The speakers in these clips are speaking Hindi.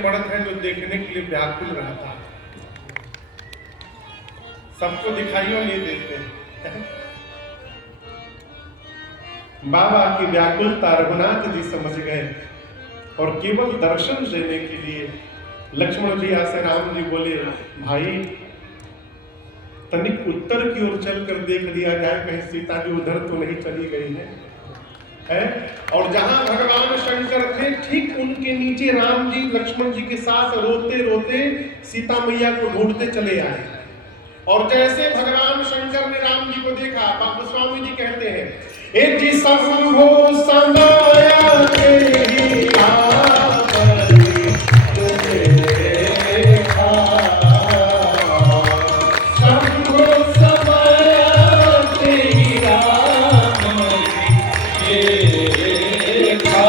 पड़त है जो देखने के लिए व्याकुल रहता है, सबको दिखाइयो नहीं देते। बाबा की व्याकुलता रघुनाथ जी समझ गए और केवल दर्शन देने के लिए लक्ष्मण जी से राम जी बोले, भाई तनिक उत्तर की ओर चलकर देख लिया जाए, कहीं सीता जी उधर तो नहीं चली गई है? और जहां भगवान शंकर थे ठीक उनके नीचे राम जी लक्ष्मण जी के साथ रोते रोते सीता मैया को ढूंढते चले आए। और जैसे भगवान शंकर ने राम जी को देखा, बाबू स्वामी जी कहते हैं, एक जी शंभो समाया तेरी आवरी तुझे देखा, शंभो समाया तेरी आवरी देखा,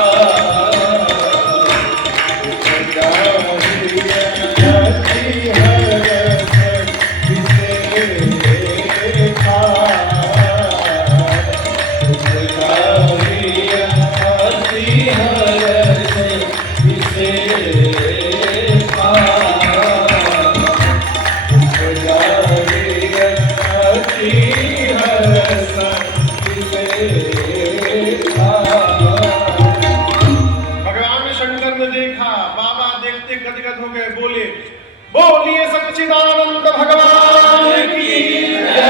बोलिए सच्चिदानंद भगवान की जय।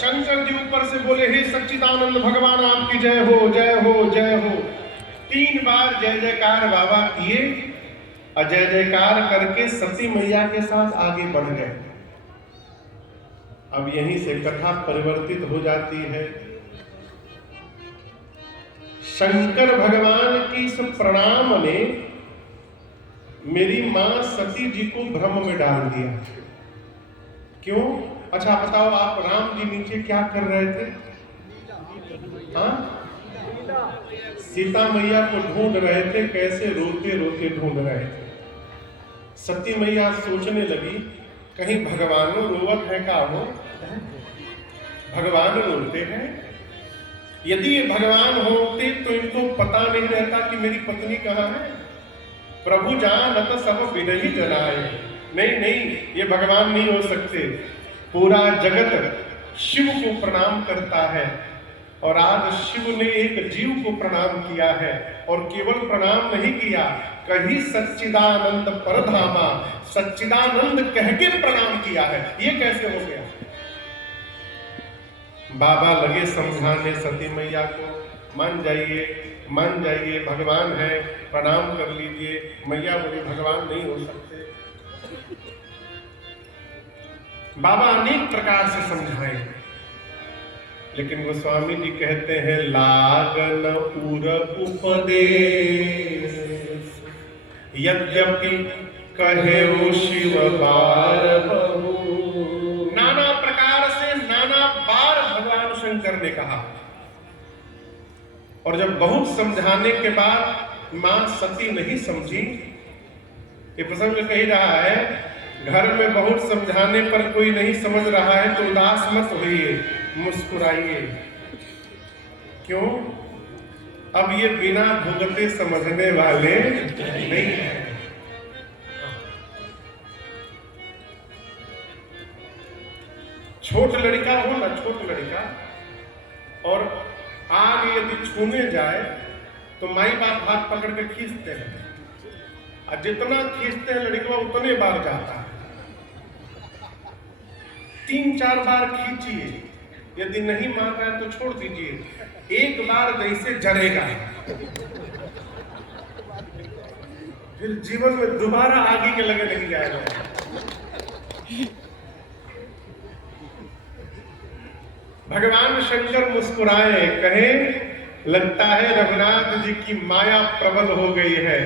शंकर जी ऊपर से बोले, हे सच्चिदानंद भगवान आपकी जय हो, जय हो, जय हो। 3 बार जय जयकार बाबा किए और जय जयकार करके सती मैया के साथ आगे बढ़ गए। अब यहीं से कथा परिवर्तित हो जाती है। शंकर भगवान की इस प्रणाम ने मेरी मां सती जी को भ्रम में डाल दिया। क्यों? अच्छा बताओ, आप राम जी नीचे क्या कर रहे थे? हाँ, सीता मैया को ढूंढ रहे थे। कैसे रोते रोते ढूंढ रहे थे। सती मैया सोचने लगी, कहीं भगवानों रोवत है का हो? भगवान रोते हैं? यदि ये भगवान होते तो इनको पता नहीं रहता कि मेरी पत्नी कहाँ है। प्रभु जानत सब विनहि जनाए। नहीं नहीं, ये भगवान नहीं हो सकते। पूरा जगत शिव को प्रणाम करता है और आज शिव ने एक जीव को प्रणाम किया है। और केवल प्रणाम नहीं किया, कहीं सच्चिदानंद परधामा, सच्चिदानंद कह के प्रणाम किया है। ये कैसे हो गया? बाबा लगे समझाने सती मैया को, मान जाइए, मान जाइए, भगवान है, प्रणाम कर लीजिए। मैया बोली, भगवान नहीं हो सकते। बाबा अनेक प्रकार से समझाए, लेकिन गोस्वामी जी कहते हैं, लागन उर उपदेश यद्यपि कहे वो शिव बार बहु। नाना प्रकार से नाना बार भगवान शंकर ने कहा, और जब बहुत समझाने के बाद मां सती नहीं समझी। ये प्रसंग कही रहा है, घर में बहुत समझाने पर कोई नहीं समझ रहा है तो उदास मत होइए, मुस्कुराइए। क्यों? अब ये बिना भुगते समझने वाले नहीं है। छोट लड़का हो ना, छोट लड़का, और आग यदि छूने जाए तो माई बाप हाथ पकड़ के खींचते हैं, और जितना खींचते हैं लड़का उतने बार जाता है। 3-4 बार खींचिए, यदि नहीं मान रहा है तो छोड़ दीजिए। एक बार जैसे जरेगा, फिर जीवन में दोबारा आगे के लगे नहीं जाएगा। भगवान शंकर मुस्कुराए, कहे, लगता है रघुनाथ जी की माया प्रबल हो गई है।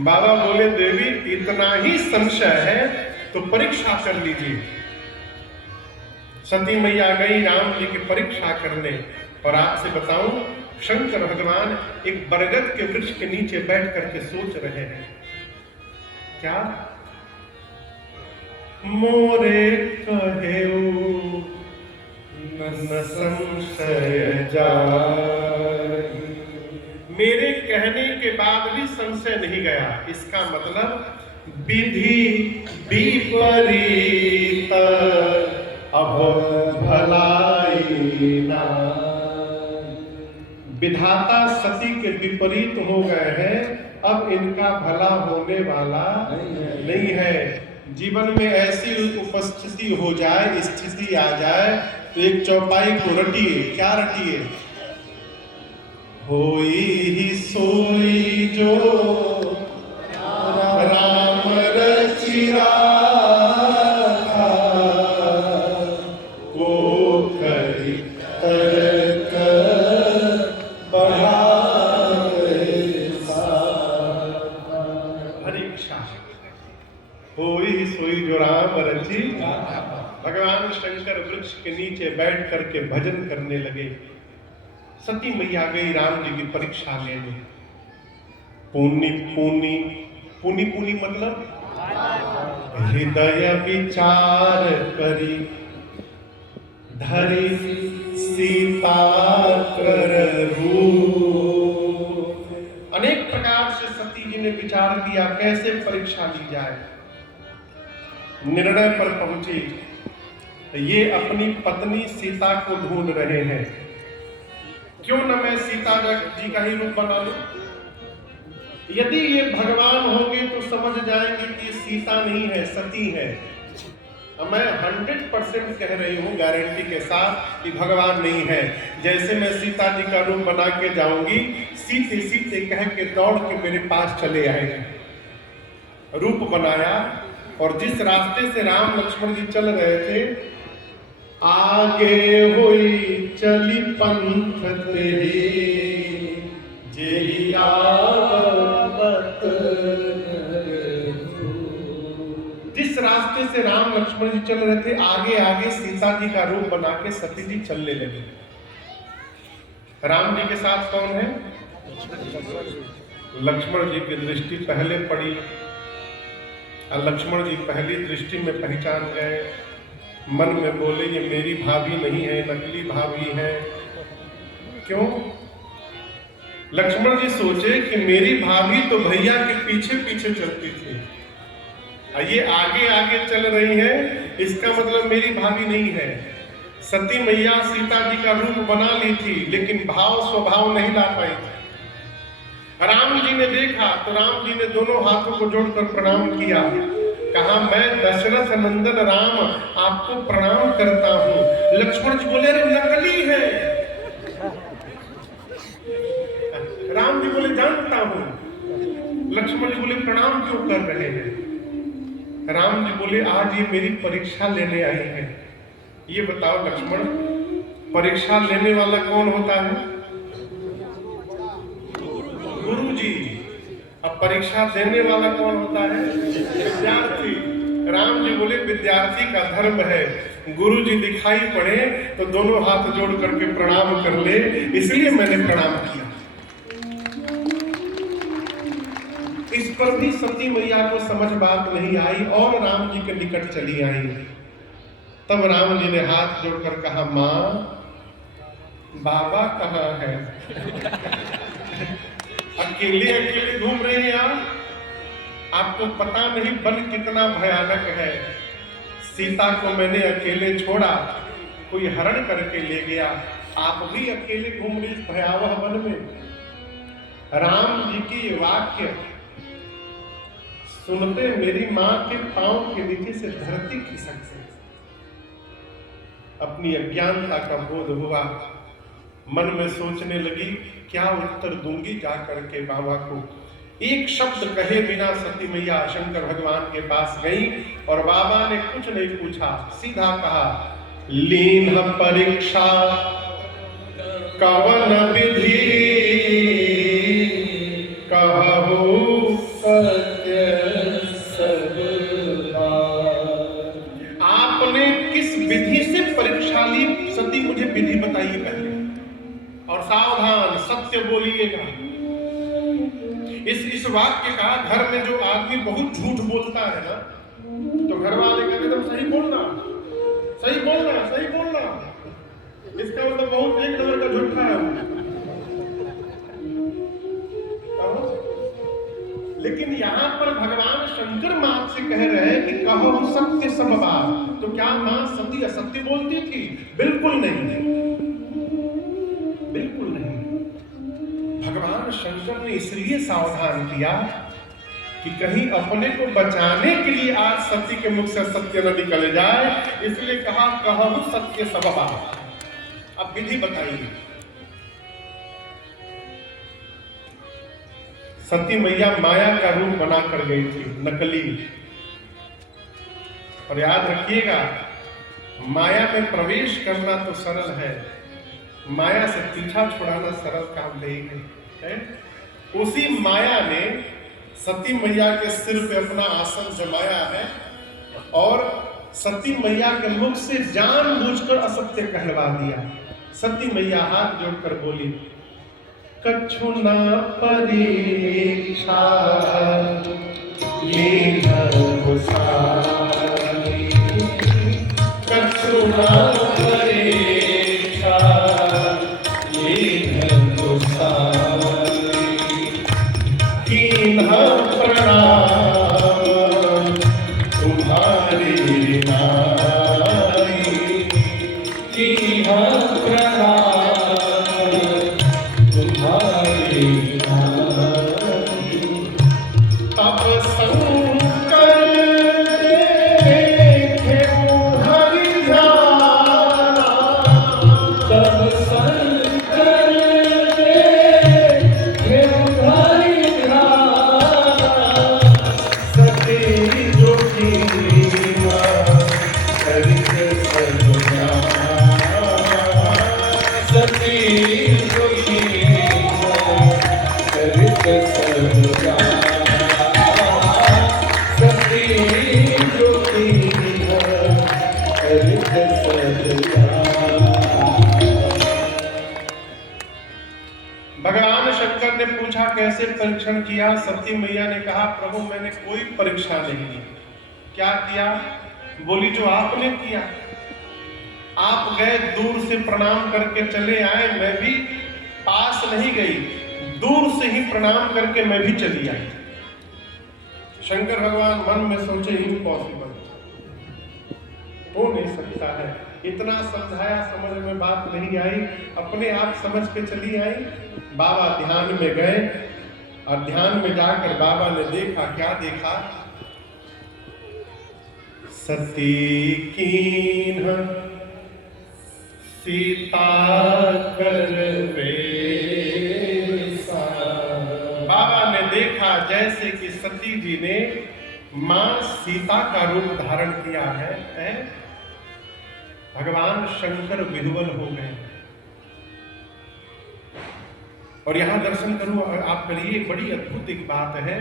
बाबा बोले, देवी इतना ही संशय है तो परीक्षा कर लीजिए। सती मैया गई राम जी की परीक्षा करने। और आपसे बताऊं, शंकर भगवान एक बरगद के वृक्ष के नीचे बैठ करके सोच रहे हैं। क्या? मोरे कहेऊ न संशय जाहि, मेरे कहने के बाद भी संशय नहीं गया। इसका मतलब विधि विपरीत अब भलाई ना। विधाता सती के विपरीत हो गए हैं, अब इनका भला होने वाला नहीं है। जीवन में ऐसी उपस्थिति हो जाए, स्थिति आ जाए, तो एक चौपाई को रटिए। क्या रटिए? होई ही सोई जो राम रचिया को करी तरक होई ही सोई जो राम रची। भगवान शंकर वृक्ष के नीचे बैठ करके भजन करने लगे। सती मैया गई राम जी की परीक्षा लेने। पुनि पुनि पुनि पुनि मतलब हृदय विचार करी धरी सीता कर रूप। अनेक प्रकार से सती जी ने विचार किया कैसे परीक्षा ली जाए। निर्णय पर पहुंची, ये अपनी पत्नी सीता को ढूंढ रहे हैं, क्यों न मैं सीता जी का ही रूप बना लूं। यदि ये भगवान होंगे तो समझ जाएंगे कि सीता नहीं है, सती है। मैं 100% कह रही हूं गारंटी के साथ कि भगवान नहीं है। जैसे मैं सीता जी का रूप बना के जाऊंगी, सीते सीते कह के दौड़ के मेरे पास चले आएंगे। रूप बनाया और जिस रास्ते से राम लक्ष्मण जी चल रहे थे, आगे हुई चली पंथ तेरी जेही आवत। जिस रास्ते से राम लक्ष्मण जी चल रहे थे, आगे आगे सीता जी का रूप बना के सती जी चलने लगे। राम जी के साथ कौन है? लक्ष्मण जी की दृष्टि पहले पड़ी। लक्ष्मण जी पहली दृष्टि में पहचान गए। मन में बोले ये मेरी भाभी नहीं है, नकली भाभी है। क्यों? लक्ष्मण जी सोचे कि मेरी भाभी तो भैया के पीछे पीछे चलती थी, ये आगे आगे चल रही है, इसका मतलब मेरी भाभी नहीं है। सती मैया सीता जी का रूप बना ली थी, लेकिन भाव स्वभाव नहीं ला पाई थी। राम जी ने देखा तो राम जी ने दोनों हाथों को जोड़कर प्रणाम किया। कहा मैं दशरथ नंदन राम आपको प्रणाम करता हूं। लक्ष्मण जी बोले अरे नकली है। राम जी बोले जानता हूं। लक्ष्मण जी बोले प्रणाम क्यों कर रहे हैं? राम जी बोले आज ये मेरी परीक्षा लेने आई है। ये बताओ लक्ष्मण, परीक्षा लेने वाला कौन होता है? गुरु जी। अब परीक्षा देने वाला कौन होता है? विद्यार्थी। राम जी बोले विद्यार्थी का धर्म है, गुरु जी दिखाई पड़े तो दोनों हाथ जोड़ करके प्रणाम कर ले, इसलिए मैंने प्रणाम किया। इस पर भी सती मैया को समझ बात नहीं आई और राम जी के निकट चली आई। तब राम जी ने हाथ जोड़कर कहा मां, बाबा कहाँ है? अकेले अकेले घूम रहे हैं आप। आपको पता नहीं वन कितना भयानक है। सीता को मैंने अकेले छोड़ा, कोई हरण करके ले गया, आप भी अकेले घूम रहे इस भयावह वन में। राम जी की वाक्य सुनते मेरी मां के पांव के नीचे से धरती खिसक गई। अपनी अज्ञानता का बोध हुआ। मन में सोचने लगी क्या उत्तर दूंगी जा करके बाबा को। एक शब्द कहे बिना सती मैया शंकर भगवान के पास गई और बाबा ने कुछ नहीं पूछा, सीधा कहा लीन परीक्षा कवन विधि कहु सत्य सब। आपने किस विधि से परीक्षा ली? सती मुझे विधि बताइए पहले, और सावधान सत्य बोलिएगा। इस वाक्य का घर में जो आदमी बहुत झूठ बोलता है ना, तो घर वाले कहते तुम सही बोलना, सही बोलना, सही बोलना। इसका मतलब बहुत एक नंबर का झूठा है। लेकिन यहाँ पर भगवान शंकर माँ से कह रहे हैं कि कहो सत्य सब बात। तो क्या माँ सती असत्य बोलती थी? बिल्कुल नहीं, बिल्कुल नहीं। भगवान शंकर ने इसलिए सावधान किया कि कहीं अपने को बचाने के लिए आज सती के मुख से सत्य न निकल जाए, इसलिए कहा कहूं सत्य सब बात। अब विधि बताइए। सती मैया माया का रूप बना कर गई थी, नकली। और याद रखिएगा, माया में प्रवेश करना तो सरल है, माया से पीछा छुड़ाना सरल काम नहीं है। उसी माया ने सती मैया के सिर पे अपना आसन जमाया है और सती मैया के मुख से जानबूझकर असत्य कहलवा दिया। सती मैया हाथ जोड़कर बोली, कछु ना परीक्षा कछु ना परीक्षा कीन्हा प्रणाम तुम्हारी नारी, कीन्हा प्रणाम तुम्हारी नारी। तब शंकर देखे हरि ध्याना, तब शंकर देखे हरि ध्याना, सती जो कीन्हा करके सब जाना, सती जो कीन्हा करके सब जाना, सती जो कीन्हा करके सब जाना। भगवान शंकर ने पूछा कैसे परीक्षण किया? सती मैया ने कहा, प्रभु मैंने कोई परीक्षा नहीं की। क्या किया? बोली, जो आपने किया। आप गए, दूर से प्रणाम करके चले आए, मैं भी पास नहीं गई, दूर से ही प्रणाम करके मैं भी चली आई। शंकर भगवान मन में सोचे, इम्पॉसिबल, हो नहीं सकता है। इतना समझाया, समझ में बात नहीं आई, अपने आप समझ के चली आई। बाबा ध्यान में गए और ध्यान में जाकर बाबा ने देखा, क्या देखा? सती कीन्हा सीता कर वेसा। बाबा ने देखा जैसे कि सती जी ने मां सीता का रूप धारण किया है। भगवान शंकर विह्वल हो गए। और यहां दर्शन करो आप करिए, बड़ी अद्भुत एक बात है।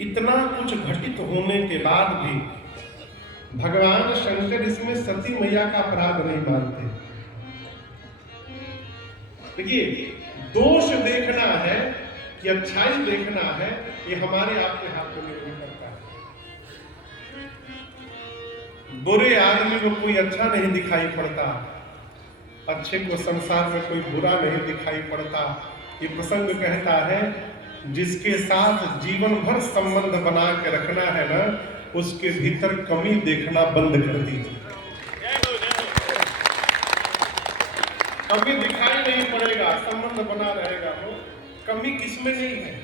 इतना कुछ घटित होने के बाद भी भगवान शंकर इसमें सती मैया का अपराध नहीं मानते। देखिए, दोष देखना है कि अच्छाई देखना है, ये हमारे आपके हाथ में निर्भर करता है। बुरे आदमी को कोई अच्छा नहीं दिखाई पड़ता, अच्छे को संसार में कोई बुरा नहीं दिखाई पड़ता। ये प्रसंग कहता है, जिसके साथ जीवन भर संबंध बना के रखना है ना, उसके भीतर कमी देखना बंद कर दीजिए। कमी दिखाई नहीं पड़ेगा, संबंध बना रहेगा। वो कमी किसमें नहीं है।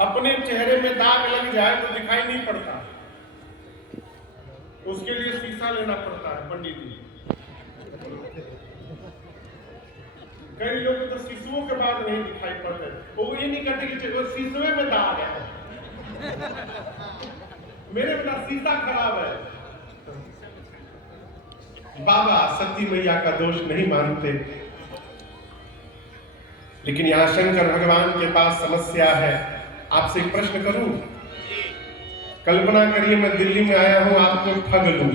अपने चेहरे में दाग लग जाए तो दिखाई नहीं पड़ता, उसके लिए शीशा लेना पड़ता है पंडित जी। कई लोग तो शीशुओं के बाद नहीं दिखाई पड़ते, वो ये नहीं कहते कि शीशुए में दाग है, मेरे बेटा शीशा खराब है। बाबा सती मैया का दोष नहीं मानते, लेकिन यहां शंकर भगवान के पास समस्या है। आपसे एक प्रश्न करूं, कल्पना करिए मैं दिल्ली में आया हूं, आपको ठग लूं।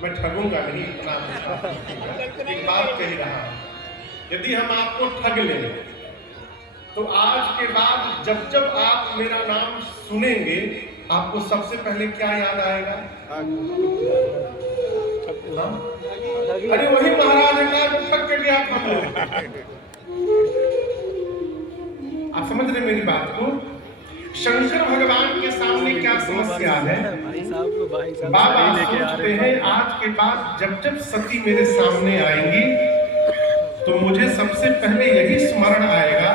मैं ठगूंगा नहीं, इतना एक बात कह रहा हूं। यदि हम आपको ठग लें तो आज के बाद जब जब आप मेरा नाम सुनेंगे, आपको सबसे पहले क्या याद आएगा? अरे वही महाराज का जो ठग के गया था। आप समझ रहे मेरी बात को? शंकर भगवान के सामने क्या समस्या है? बाबा सोचते हैं आज के बाद जब जब सती मेरे सामने आएंगी तो मुझे सबसे पहले यही स्मरण आएगा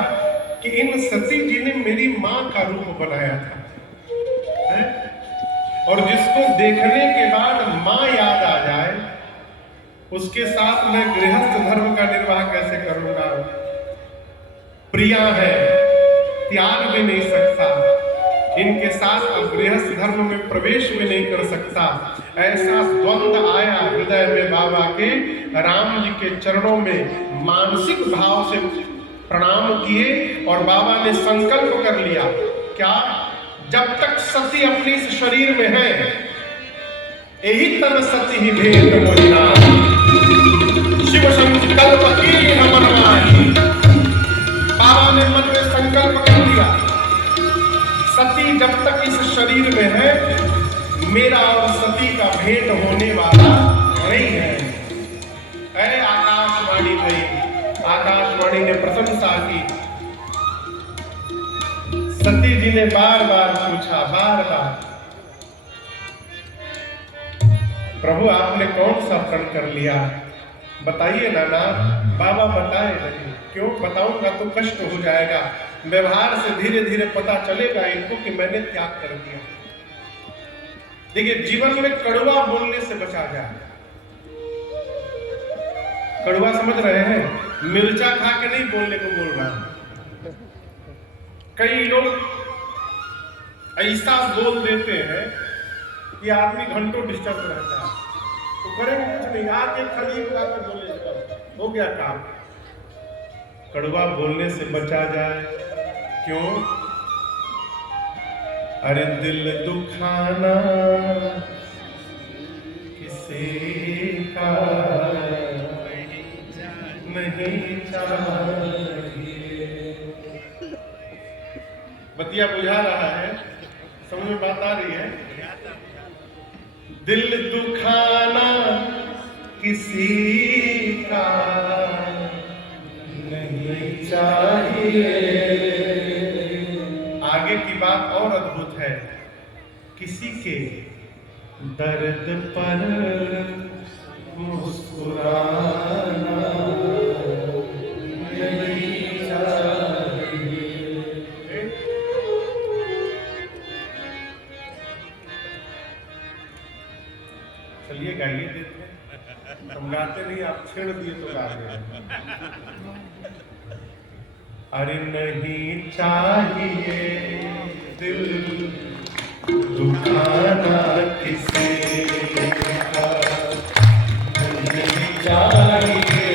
कि इन सती जी ने मेरी मां का रूप बनाया था, है? और जिसको देखने के बाद मां याद आ जाए उसके साथ मैं गृहस्थ धर्म का निर्वाह कैसे करूंगा? प्रिया है, त्याग भी नहीं सकता, इनके साथ अब गृहस्थ धर्म में प्रवेश भी नहीं कर सकता। ऐसा द्वंद्व आया हृदय में बाबा के। राम जी के चरणों में मानसिक भाव से प्रणाम किए और बाबा ने संकल्प कर लिया, क्या? जब तक सती अपने इस शरीर में है, यही तन सती ही भेद मोहिना, शिव संकल्प की मन माही। बाबा ने मन में संकल्प कर लिया, सती जब तक इस शरीर में है, मेरा और सती का भेंट होने वाला नहीं है। ऐ आकाशवाणी भाई, आकाशवाणी ने प्रशंसा की। सती जी ने बार बार पूछा, बार बार, प्रभु आपने कौन सा प्रण कर लिया? बताइए ना। बाबा बताए नहीं। क्यों? बताऊंगा तो कष्ट हो जाएगा। व्यवहार से धीरे धीरे पता चलेगा इनको कि मैंने त्याग कर दिया। देखिए, जीवन में कड़वा बोलने से बचा जाए। कड़वा समझ रहे हैं? मिर्चा खा के नहीं बोलने को बोल रहा हूं। कई लोग ऐसा बोल देते हैं कि आदमी घंटों डिस्टर्ब रहता है, तो करेंगे कुछ नहीं, आके खड़ी बोले हो गया काम। कड़वा बोलने से बचा जाए। क्यों? अरे दिल दुखाना किसी का नहीं चाहिए। बतिया बुझा रहा है? समझ में बात आ रही है? दिल दुखाना किसी का नहीं चाहिए। आगे की बात और अद्भुत है, किसी के दर्द पर मुस्कुराना नहीं चाहिए। चलिए गाइए देते हैं, हम गाते नहीं, आप छेड़ दिए तो गा रहे। अरे नहीं चाहिए दिल दुखाना किसी का, नहीं चाहिए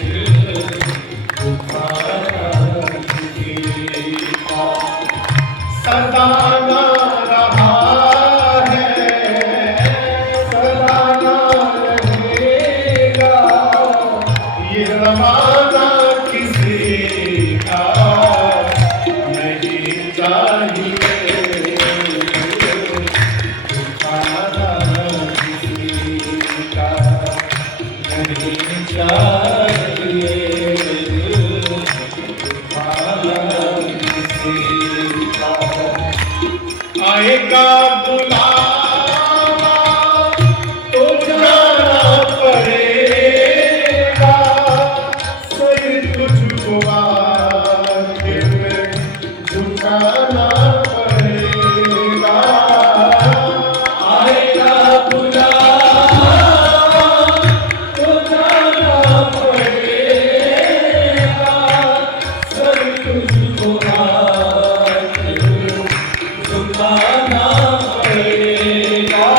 दिल दुखाना किसी का। सताना रहा है, सताना रहेगा, ये रवाना किसी का नहीं चाहिए। आएगा बुलावा तो जाना पड़ेगा, फिर तुझको आखिर में झुकाना पड़ेगा। आएगा बुलावा तो जाना पड़ेगा, फिर तुझको आखिर में झुकाना पड़ेगा।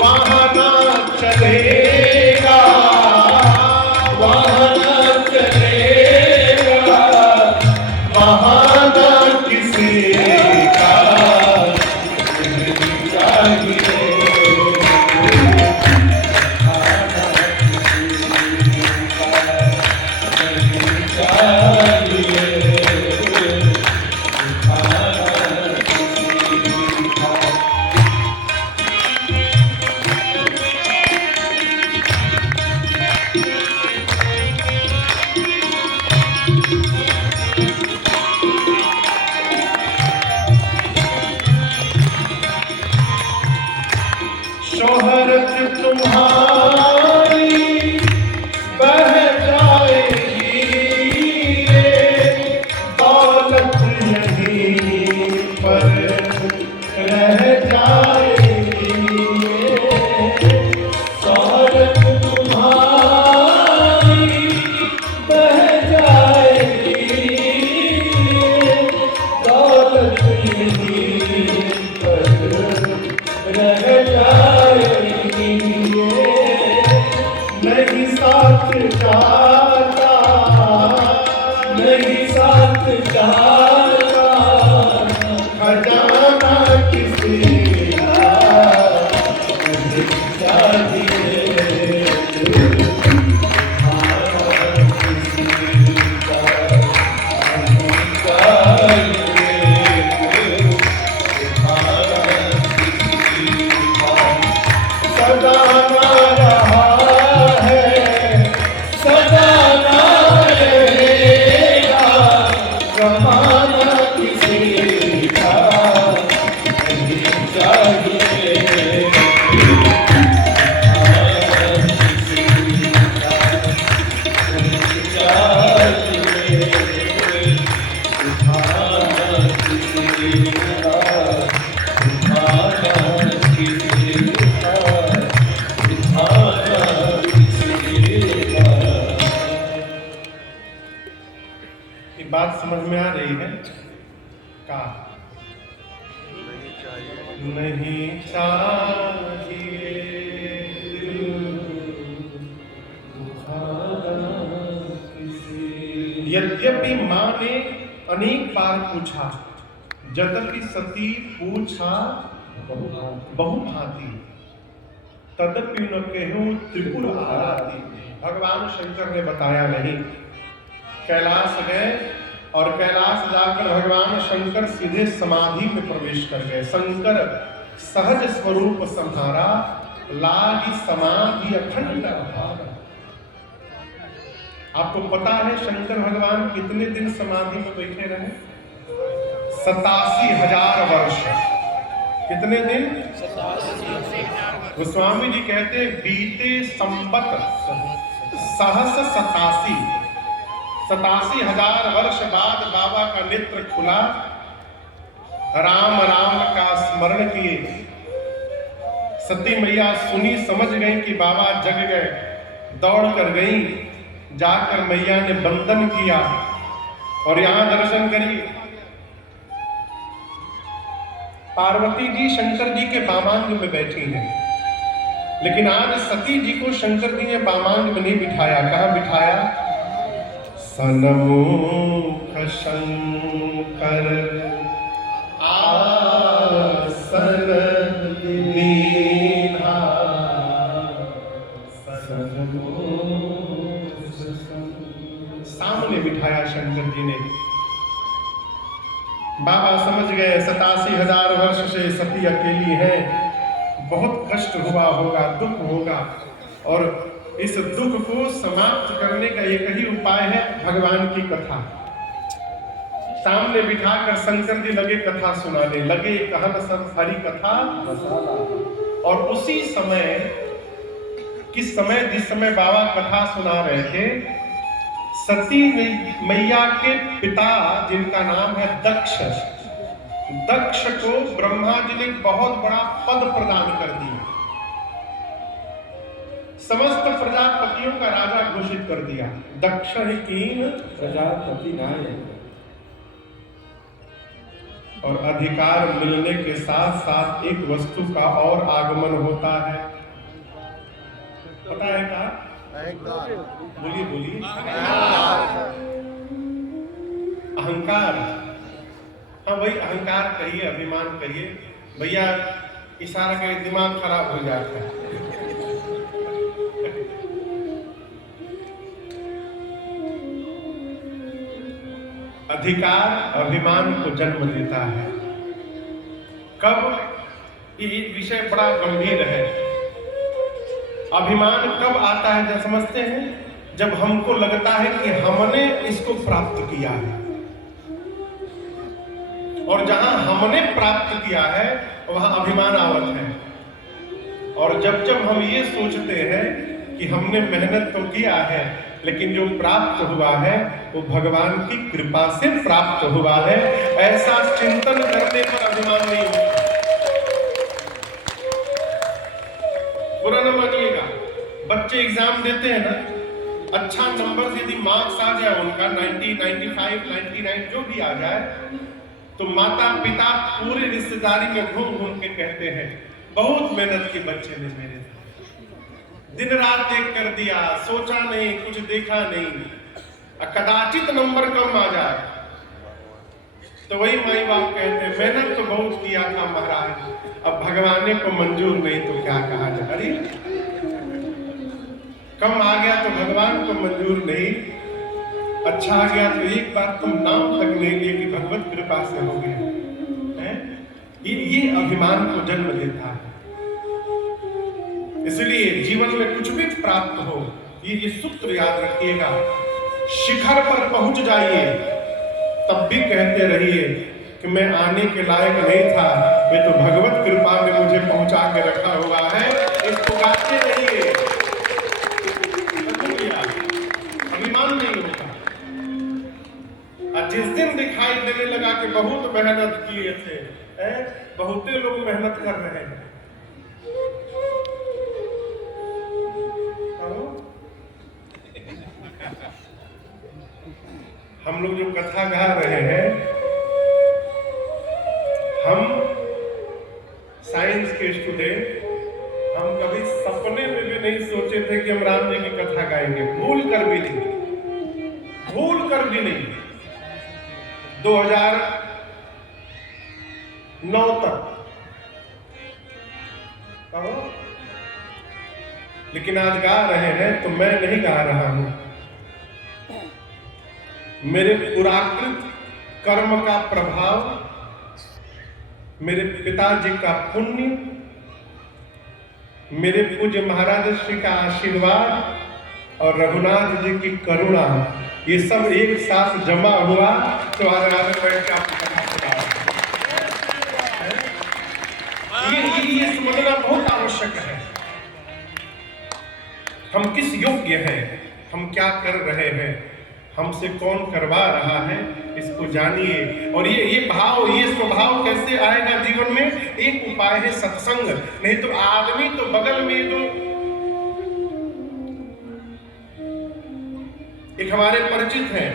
वहाँ ना चलेगा, वहाँ ना चलेगा, वहाँ ना किसी का नहीं चाहिए। नहीं चाहिए। तुम्हारी बह जाएगी दौलत यहीं पर रह जाएगी दौलत तुम्हारी बह जाएगी दौलत यहीं पर रह जाएगी नहीं साथ जाता नहीं साथ जाता खजाना किसी का नहीं चाहिए सदाना रहा है सदाना रहेगा जमाना किसी का नहीं चाहिए ये बात समझ में आ रही है का नहीं चाहिए यद्यपि मां ने अनेक बार पूछा जदपि सती पूछा बहुभांति तदपि न कहूं त्रिपुर आराती भगवान शंकर ने बताया नहीं कैलाश गए और कैलाश जाकर भगवान शंकर सीधे समाधि में प्रवेश कर गए शंकर सहज स्वरूप संहारा लागी समाधि अखंड अभाव आपको पता है शंकर भगवान कितने दिन समाधि में बैठे रहे 87,000 वर्ष कितने दिन गोस्वामी जी कहते बीते संबत सहस 87,000 वर्ष बाद बाबा का नेत्र खुला राम राम का स्मरण किए सती मैया सुनी समझ गई कि बाबा जग गए दौड़ कर गई जाकर मैया ने बंदन किया और यहां दर्शन करिए पार्वती जी शंकर जी के बामांग में बैठी हैं लेकिन आज सती जी को शंकर जी ने बामांग में नहीं बिठाया कहां बिठाया सन्मुख शंकर आसन लीना सामने बिठाया शंकर जी ने बाबा समझ गए 87,000 वर्ष से सती अकेली है बहुत कष्ट हुआ होगा दुख होगा और इस दुख को समाप्त करने का एक ही उपाय है भगवान की कथा सामने बिठाकर शंकर जी लगे कथा सुनाने लगे कहन सब हरि कथा और उसी समय जिस समय बाबा कथा सुना रहे थे सती मैया के पिता जिनका नाम है दक्ष को ब्रह्मा जी ने बहुत बड़ा पद प्रदान कर दिया समस्त प्रजापतियों का राजा घोषित कर दिया दक्ष ही कीन प्रजापति नायक और अधिकार मिलने के साथ साथ एक वस्तु का और आगमन होता है पता है क्या बोलिए अहंकार हाँ वही अहंकार कहिए अभिमान कहिए भैया इशारा के दिमाग खराब हो जाता है अधिकार अभिमान को जन्म देता है कब ये विषय बड़ा गंभीर है अभिमान कब आता है जब समझते हैं जब हमको लगता है कि हमने इसको प्राप्त किया है और जहां हमने प्राप्त किया है वहां अभिमान आवत है और जब जब हम ये सोचते हैं कि हमने मेहनत तो किया है, लेकिन जो प्राप्त हुआ है वो भगवान की कृपा से प्राप्त हुआ है, ऐसा चिंतन करने पर अभिमान नहीं होगा। बुरा न मानिएगा, बच्चे एग्जाम देते हैं ना, अच्छा नंबर से यदि मार्क्स आ जाए उनका 90, 95, 99 जो भी आ जाए, तो माता पिता पूरे रिश्तेदारी में घूम घूम के कहते हैं बहुत मेहनत की बच्चे ने मेरे, दिन रात देख कर दिया, सोचा नहीं, कुछ देखा नहीं, कदाचित नंबर कम आ जाए तो वही माई बाप कहते हैं मेहनत तो बहुत किया था महाराज, अब भगवान को मंजूर नहीं तो क्या कहा जाए। अरे कम आ गया तो भगवान को मंजूर नहीं, अच्छा आ गया तो एक बार तुम नाम तक नहीं लिए कि भगवत कृपा से हो गया। ये अभिमान को जन्म देता है। इसलिए जीवन में कुछ भी प्राप्त हो, ये सूत्र याद रखिएगा, शिखर पर पहुंच जाइए तब भी कहते रहिए कि मैं आने के लायक नहीं था, ये तो भगवत कृपा ने मुझे पहुंचा के रखा हुआ है, इसको गाते रहिए, अभिमान नहीं होगा। जिस दिन दिखाई देने लगा कि बहुत मेहनत किए थे, बहुते लोग मेहनत कर रहे हैं, हम लोग जो कथा गा रहे हैं, हम साइंस के स्टूडेंट, हम कभी सपने में भी नहीं सोचे थे कि हम राम जी की कथा गाएंगे, भूल कर भी नहीं। 2009 तक, लेकिन आज गा रहे हैं तो मैं नहीं गा रहा हूं, मेरे पुराकृत कर्म का प्रभाव, मेरे पिताजी का पुण्य, मेरे पूज्य महाराज श्री का आशीर्वाद और रघुनाथ जी की करुणा, ये सब एक साथ जमा हुआ तो आज बैठ के आपको ये समझना बहुत आवश्यक है। हम किस योग्य हैं, हम क्या कर रहे हैं, हमसे कौन करवा रहा है, इसको जानिए। और ये भाव, ये स्वभाव कैसे आएगा जीवन में? एक उपाय है सत्संग। नहीं तो आदमी तो बगल में जो एक हमारे परिचित हैं,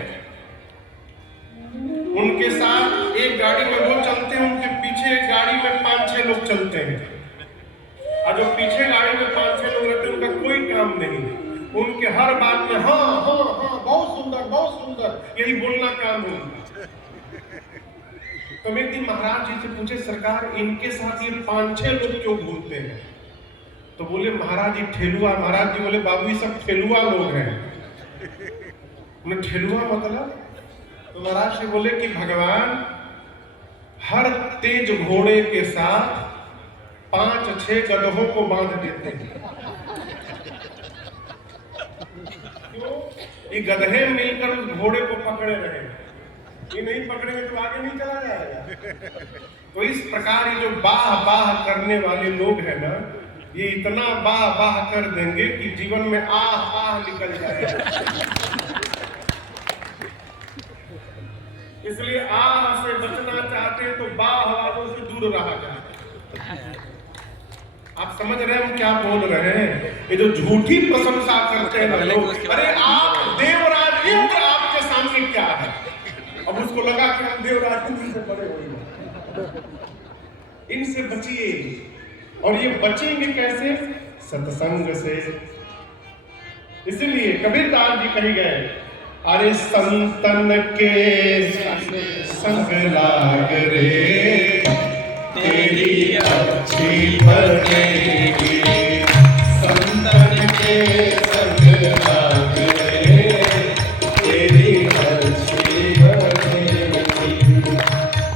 उनके साथ एक गाड़ी में वो चलते हैं, उनके पीछे एक गाड़ी में 5-6 लोग चलते हैं, और जो पीछे गाड़ी में 5-6 लोग रहते हैं उनका कोई काम नहीं, उनके हर बात में हाँ हाँ हाँ बहुत सुंदर यही बोलना काम है। तो एक दिन महाराज जी से पूछे, सरकार इनके साथ ये 5-6 लोग क्यों घूमते हैं? तो बोले महाराज जी ठेलुआ। महाराज जी बोले बाबू ये सब ठेलुआ लोग हैं। उन्हें ठेलुआ मतलब? तो महाराज जी बोले कि भगवान हर तेज घोड़े के साथ 5-6 गधों को बांध देते हैं। ये गधे मिलकर उस घोड़े को पकड़े रहे, ये नहीं पकड़ेंगे तो आगे नहीं चला जाएगा। तो इस प्रकार ये जो बाह बाह करने वाले लोग हैं ना, ये इतना बाह बाह कर देंगे कि जीवन में आह आह निकल जाएगा। इसलिए आह से बचना चाहते हैं तो बाह वालों से दूर रहा जाए। आप समझ रहे हैं हम क्या बोल रहे हैं? ये जो झूठी प्रशंसा करते हैं लोग, अरे आप देवराज इंद्र आपके सामने क्या है, अब उसको लगा कि हम देवराज इंद्र से बड़े होंगे। इनसे बचिए। और ये बचेंगे कैसे? सत्संग से। इसलिए कबीरदास जी कही गए, अरे संतन के संग लाग रे तेरी अच्छी बनेगी, संतन के संग लाग रे तेरी अच्छी बनेगी,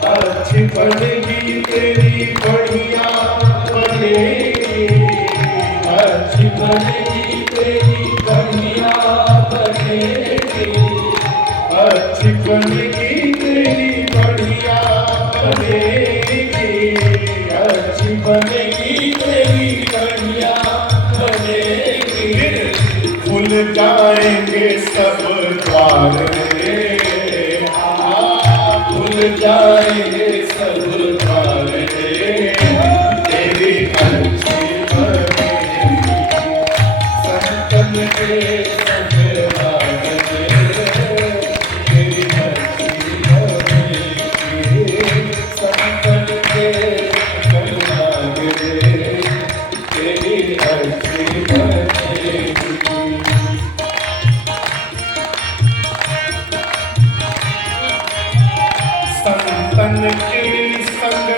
अच्छी बनेगी तेरी बढ़िया बनेगी, अच्छी बनेगी तेरी बढ़िया बनेगी, अच्छी बनेगी तेरी बढ़िया बनेगी, अच्छी बनेगी तेरी बढ़िया जाएंगे सब द्वारे, तेरी अर्जी बनेगी। संतन के संग लागे, तेरी अर्जी बनेगी। संतन के संग लागे, तेरी अर्जी बनेगी। संतन के संग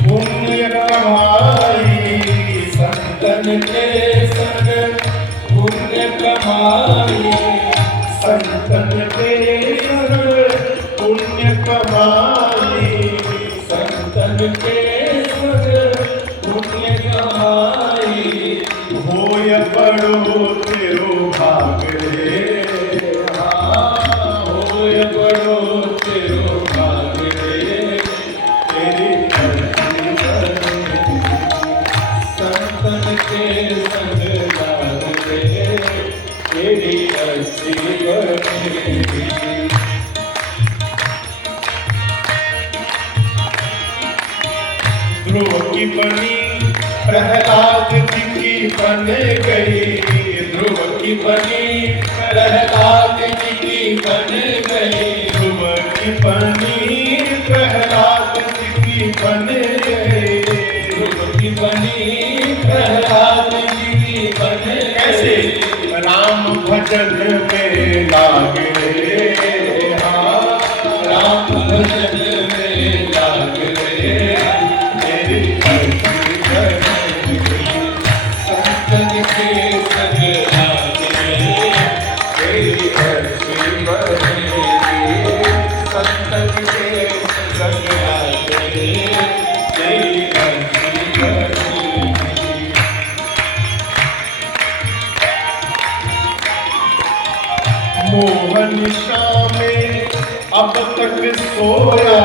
पुण्य कमाई, संतन के संग पुण्य कमाई, संतन के संग पुण्य कमाई, संतन के संग पुण्य कमाई। होय बड़ो तेरो भाग रे, होय बड़ो तेरो भाग रे, तेरी अर्जी बनेगी। संतन के संग लाग रे, तेरी अर्जी बनेगी। ध्रुव की बनी प्रहलाद जी की बन गई, ध्रुव की बनी प्रहलाद जी की बन गई, ध्रुव की बनी प्रहलाद जी की बन गई, ध्रुव की बनी प्रहलाद जी की बन गई। कैसे? राम भजन में लागे, हाँ राम भजन में लागे, तेरी अर्जी बनेगी। संतन के संग लागे, तेरी अर्जी बनेगी। संतन के संग लागे, तेरी अर्जी बनेगी। मोहन शाम में अब तक सोया,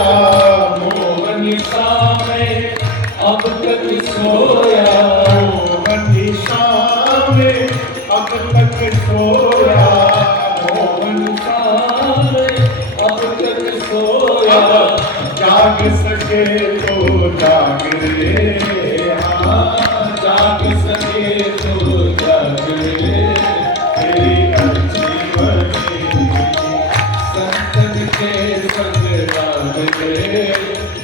मोहन शाम में अब तक सोया, मोहन शाम में अब तक सोया, मोहन शाम में अब तक सोया। जाग सके तो जाग रे, हाँ जाग सके तो जाग रे, तेरी अर्जी बनेगी। संतन के संग लाग रे,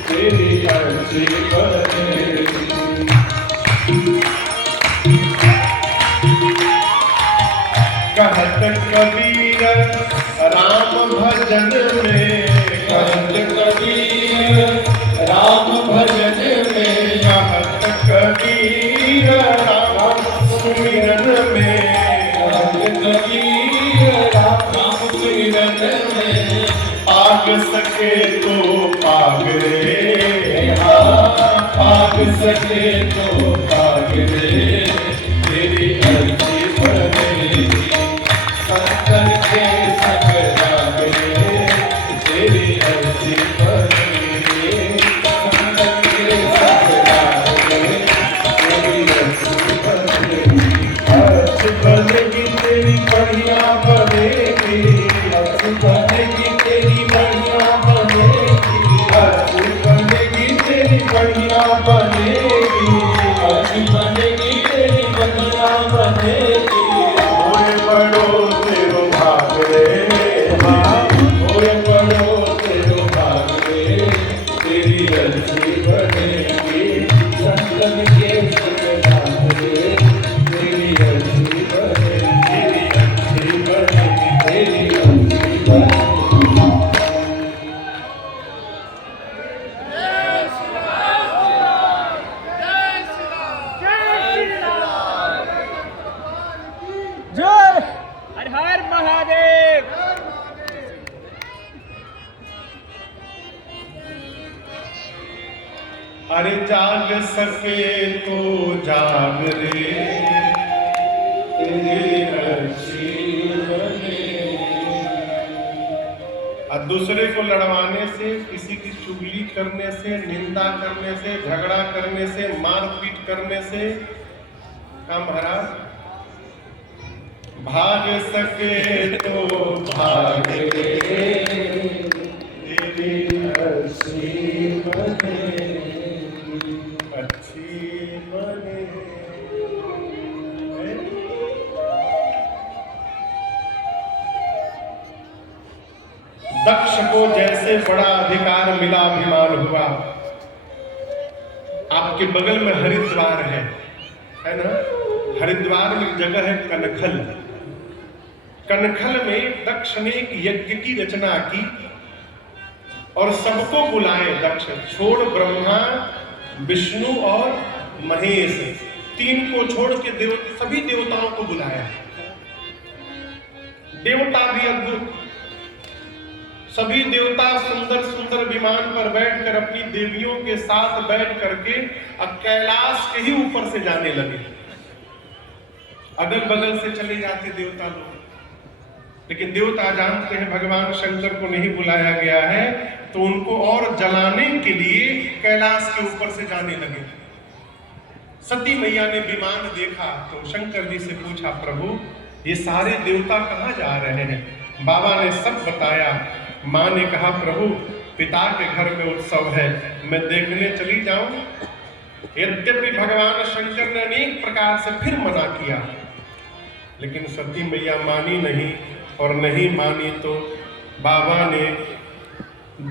तेरी अर्जी बनेगी। कहत कबीर राम भजन में, कहत कबीर राम भजन में, कहत कबीर राम सुमिरन में, कहत कबीर राम सुमिरन में। पाग सके तो पाग रे, पाग सके तो पाग रे, तेरी अर्जी बनेगी। संतन के संग लाग रे, तेरी अर्जी बनेगी। संतन के संग लाग रे, तेरी अर्जी बनेगी। अर्ज बनेगी तेरी बढ़िया बनेगी, अर्ज बनेगी तेरी बढ़िया बनेगी, अर्ज बनेगी तेरी बढ़िया बनेगी, अर्ज बनेगी तेरी बढ़िया बनेगी। होय बड़ो तेरो भाग रे, हाँ होय बड़ो तेरो भाग रे, तेरी अर्जी बनेगी। संतन के संग लाग रे, तेरी अर्जी बनेगी, तेरी अर्जी बनेगी, तेरी अर्जी बनेगी। जय हर हर महादेव। अरे जाग सके तो जाग रे, तेरी अर्जी बनेगी। और दूसरे को लड़वाने से, किसी की चुगली करने से, निंदा करने से, झगड़ा करने से, मारपीट करने से का महाराज भाग सके तो भाग रे, तेरी अच्छी बनेगी, अच्छी बनेगी। दक्ष को जैसे बड़ा अधिकार मिला, अभिमान हुआ। आपके बगल में हरिद्वार है ना? हरिद्वार में जगह है कनखल। कनखल में दक्ष ने एक यज्ञ की रचना की और सबको बुलाए। दक्ष छोड़ ब्रह्मा, विष्णु और महेश, तीन को छोड़ के सभी देवताओं को बुलाया। देवता भी अद्भुत, सभी देवता सुंदर सुंदर विमान पर बैठकर अपनी देवियों के साथ बैठ करके अब कैलाश के ही ऊपर से जाने लगे। अगल बगल से चले जाते देवता लोग, लेकिन देवता जानते हैं भगवान शंकर को नहीं बुलाया गया है, तो उनको और जलाने के लिए कैलाश के ऊपर से जाने लगे। सती मैया ने विमान देखा तो शंकर जी से पूछा, प्रभु ये सारे देवता कहाँ जा रहे हैं? बाबा ने सब बताया। माँ ने कहा, प्रभु पिता के घर में उत्सव है, मैं देखने चली जाऊं। यद्यपि भगवान शंकर ने अनेक प्रकार से फिर मना किया, लेकिन सती मैया मानी नहीं, और नहीं मानी तो बाबा ने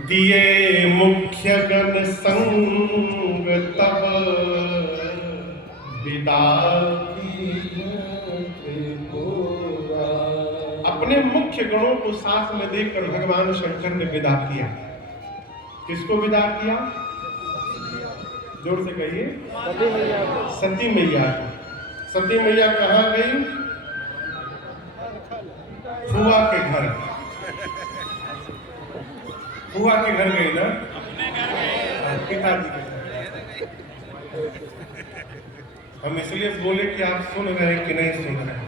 दिए मुख्य गण संग तब विदा। अपने मुख्य गणों को साथ में देखकर भगवान शंकर ने विदा किया। किसको विदा किया? जोर से कहिए। सती मैया। सती मैया कहाँ गई? फुआ के घर। फुआ के घर गई ना, पिताजी के घर। हम इसलिए बोले कि आप सुन रहे हैं कि नहीं सुन रहे हैं।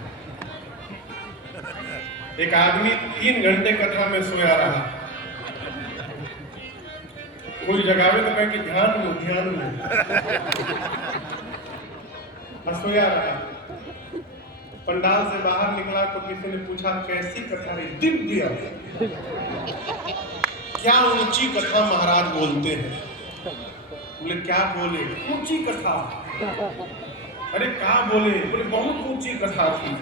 एक आदमी 3 घंटे कथा में सोया रहा। कोई जगावे तो कहे कि ध्यान लो ध्यान लो, सोया रहा। पंडाल से बाहर निकला तो किसी ने पूछा, कैसी कथा है? दिव्य। क्या ऊंची कथा महाराज बोलते हैं। बोले क्या बोले? ऊंची कथा। अरे क्या बोले? बोले बहुत ऊंची कथा थी,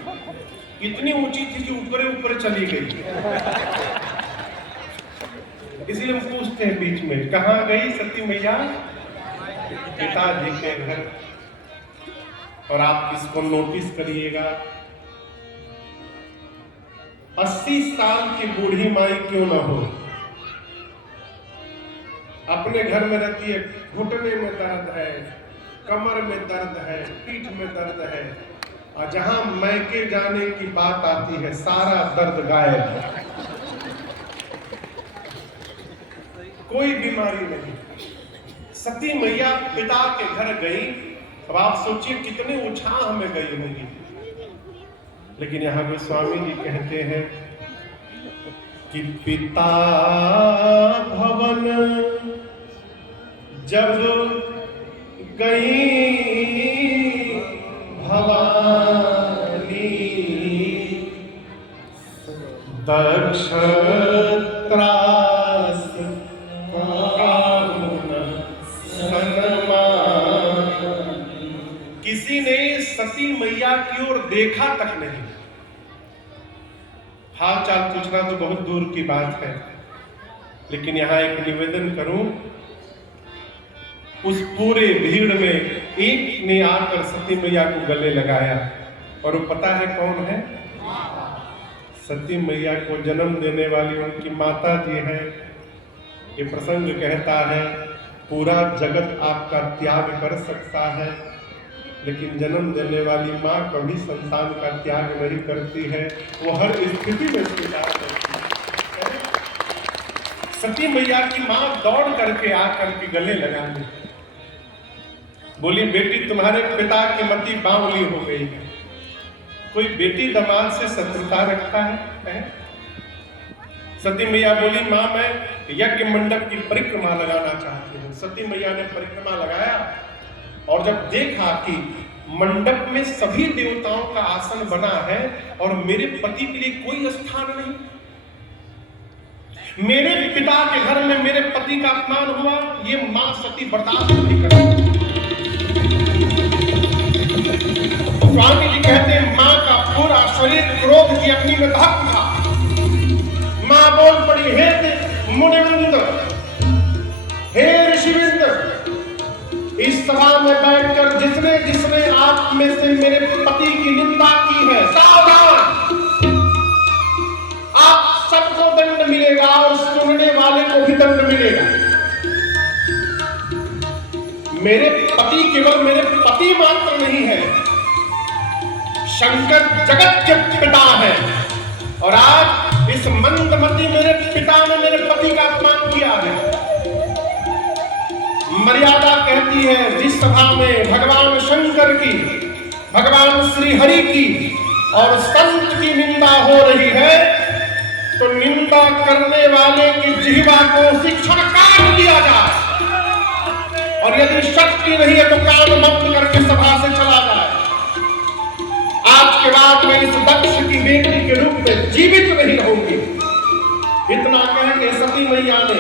इतनी ऊंची थी कि ऊपर ऊपर चली गई। इसलिए हम पूछते हैं बीच में, कहाँ गई सती मैया? पिताजी के घर। और आप इसको नोटिस करिएगा, 80 साल की बूढ़ी माई क्यों ना हो, अपने घर में रहती है, घुटने में दर्द है, कमर में दर्द है, पीठ में दर्द है, और जहां मैके जाने की बात आती है सारा दर्द गायब है, कोई बीमारी नहीं। सती मैया पिता के घर गई। अब आप सोचिए कितने उत्साह में गई होंगी। लेकिन यहाँ पे स्वामी जी कहते हैं कि पिता भवन जब गई भवानी, दक्ष त्रास किसी ने सती मैया की ओर देखा तक नहीं। हाल चाल पूछना तो बहुत दूर की बात है, लेकिन यहां एक निवेदन करूं, उस पूरे भीड़ में एक ने आकर सती मैया को गले लगाया, और वो पता है कौन है? सती मैया को जन्म देने वाली उनकी माता जी है। ये प्रसंग कहता है पूरा जगत आपका त्याग कर सकता है, लेकिन जन्म देने वाली माँ कभी संतान का त्याग नहीं करती है, वो हर स्थिति में स्वीकार करती है। सती मैया की माँ दौड़ करके आकर के गले लगा दी, बोली बेटी तुम्हारे पिता की मति बावली हो गई है। कोई बेटी दामाद से शत्रुता रखता है? सती मैया बोली माँ मैं यज्ञ मंडप की परिक्रमा लगाना चाहती हूँ। सती मैया ने परिक्रमा लगाया, और जब देखा कि मंडप में सभी देवताओं का आसन बना है और मेरे पति के लिए कोई स्थान नहीं, मेरे पिता के घर में मेरे पति का अपमान हुआ, ये मां सती बर्दाश्त नहीं कर सकती। स्वामी जी कहते हैं मां का पूरा शरीर क्रोध की अग्नि में दहक था। मां बोल पड़ी, हे मुनिवृंद, हे ऋषिवृंद, इस सभा में बैठकर जिसने जिसने आप में से मेरे पति की निंदा की है, सावधान, आप सबको दंड मिलेगा और सुनने वाले को भी दंड मिलेगा। मेरे पति केवल मेरे पति मात्र नहीं है, शंकर जगत के पिता है। और आज इस मंदमती मेरे पिता ने मेरे पति का अपमान किया है। मर्यादा कहती है जिस सभा में भगवान शंकर की, भगवान श्री हरि की और संत की निंदा हो रही है, तो निंदा करने वाले की जिह्वा को शिक्षण काट दिया जाए और यदि शक्ति नहीं है तो कान बंद करके सभा से चला जाए। आज के बाद मैं इस दक्ष की बेटी के रूप में जीवित नहीं रहूंगी। इतना कह के सती मैया ने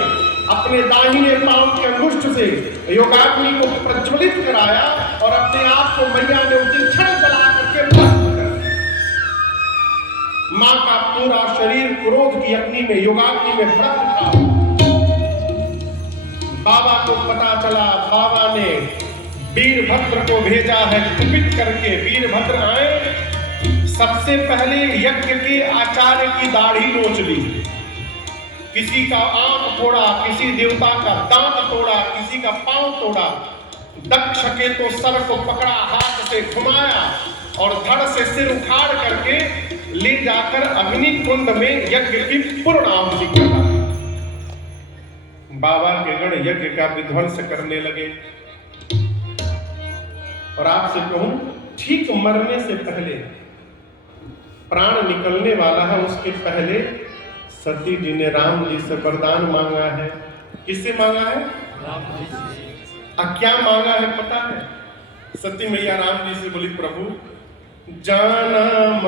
अपने दाहिने पांव के अंगुष्ठ से योगाग्नि को प्रज्वलित कराया और अपने आप को मैया ने उसी क्षण जला करके भस्म कर दिया। मां का पूरा शरीर क्रोध की अग्नि में, योगाग्नि में भस्म था। बाबा को पता चला, बाबा ने वीरभद्र को भेजा है कुपित करके। वीरभद्र आए, सबसे पहले यज्ञ के आचार्य की दाढ़ी नोच ली, किसी का आंख तोड़ा, किसी देवता का दांत तोड़ा, किसी का पांव तोड़ा। दक्ष के तो सर को पकड़ा, हाथ से घुमाया और धड़ से सिर उखाड़ करके ले जाकर अग्नि कुंड में यज्ञ की पूर्ण आहुति कर दी। बाबा के गण यज्ञ का विध्वंस करने लगे। और आपसे कहूं, ठीक मरने से पहले, प्राण निकलने वाला है, उसके पहले सती जी ने राम जी से वरदान मांगा है। किससे मांगा है? राम जी से। क्या मांगा है पता है? सती मैया राम जी से बोली, प्रभु जन्म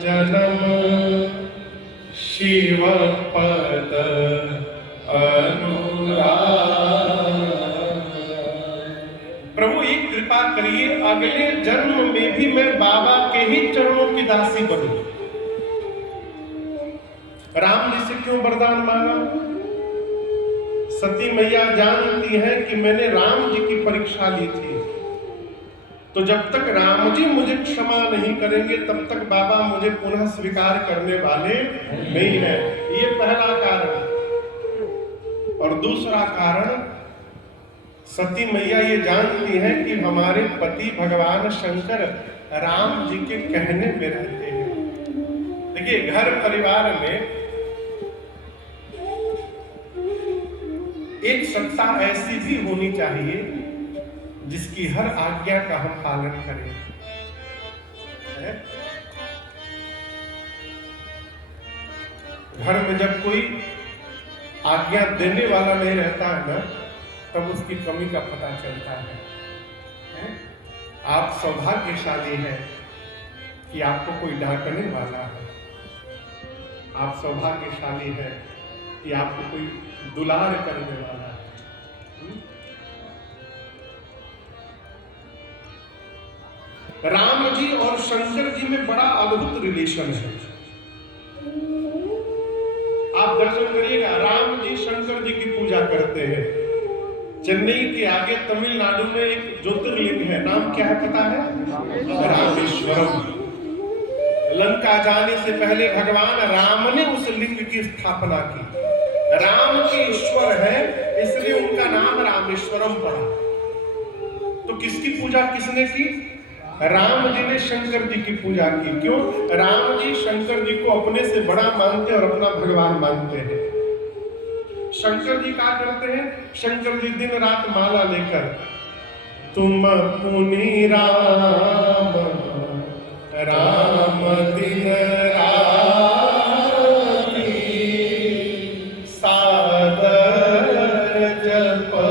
जन्म शिव पद अनुराग। प्रभु एक कृपा करिए, अगले जन्म में भी मैं बाबा के ही चरणों की दासी बनूं। राम जी से क्यों वरदान मांगा? सती मैया जानती है कि मैंने राम जी की परीक्षा ली थी, तो जब तक राम जी मुझे क्षमा नहीं करेंगे तब तक बाबा मुझे पुनः स्वीकार करने वाले नहीं है। ये पहला कारण। और दूसरा कारण, सती मैया ये जानती है कि हमारे पति भगवान शंकर राम जी के कहने में रहते हैं। देखिए, घर परिवार में एक सत्ता ऐसी भी होनी चाहिए जिसकी हर आज्ञा का हम पालन करें। घर में जब कोई आज्ञा देने वाला नहीं रहता है ना, तब उसकी कमी का पता चलता है। आप सौभाग्यशाली हैं कि आपको कोई डांटने वाला है। आप सौभाग्यशाली हैं कि आपको कोई दुलार करने वाला है। राम जी और शंकर जी में बड़ा अद्भुत रिलेशन है। आप दर्शन करिएगा, राम जी शंकर जी की पूजा करते हैं। चेन्नई के आगे तमिलनाडु में एक ज्योतिर्लिंग है, नाम क्या है पता है? रामेश्वरम। लंका जाने से पहले भगवान राम ने उस लिंग की स्थापना की। राम के ईश्वर है, इसलिए उनका नाम रामेश्वरम पड़ा। तो किसकी पूजा किसने की? राम जी ने शंकर जी की पूजा की। क्यों? राम जी शंकर जी को अपने से बड़ा मानते और अपना भगवान मानते हैं। शंकर जी क्या करते हैं? शंकर जी दिन रात माला लेकर, तुम पुनि राम राम दिन राति सादर जपऊ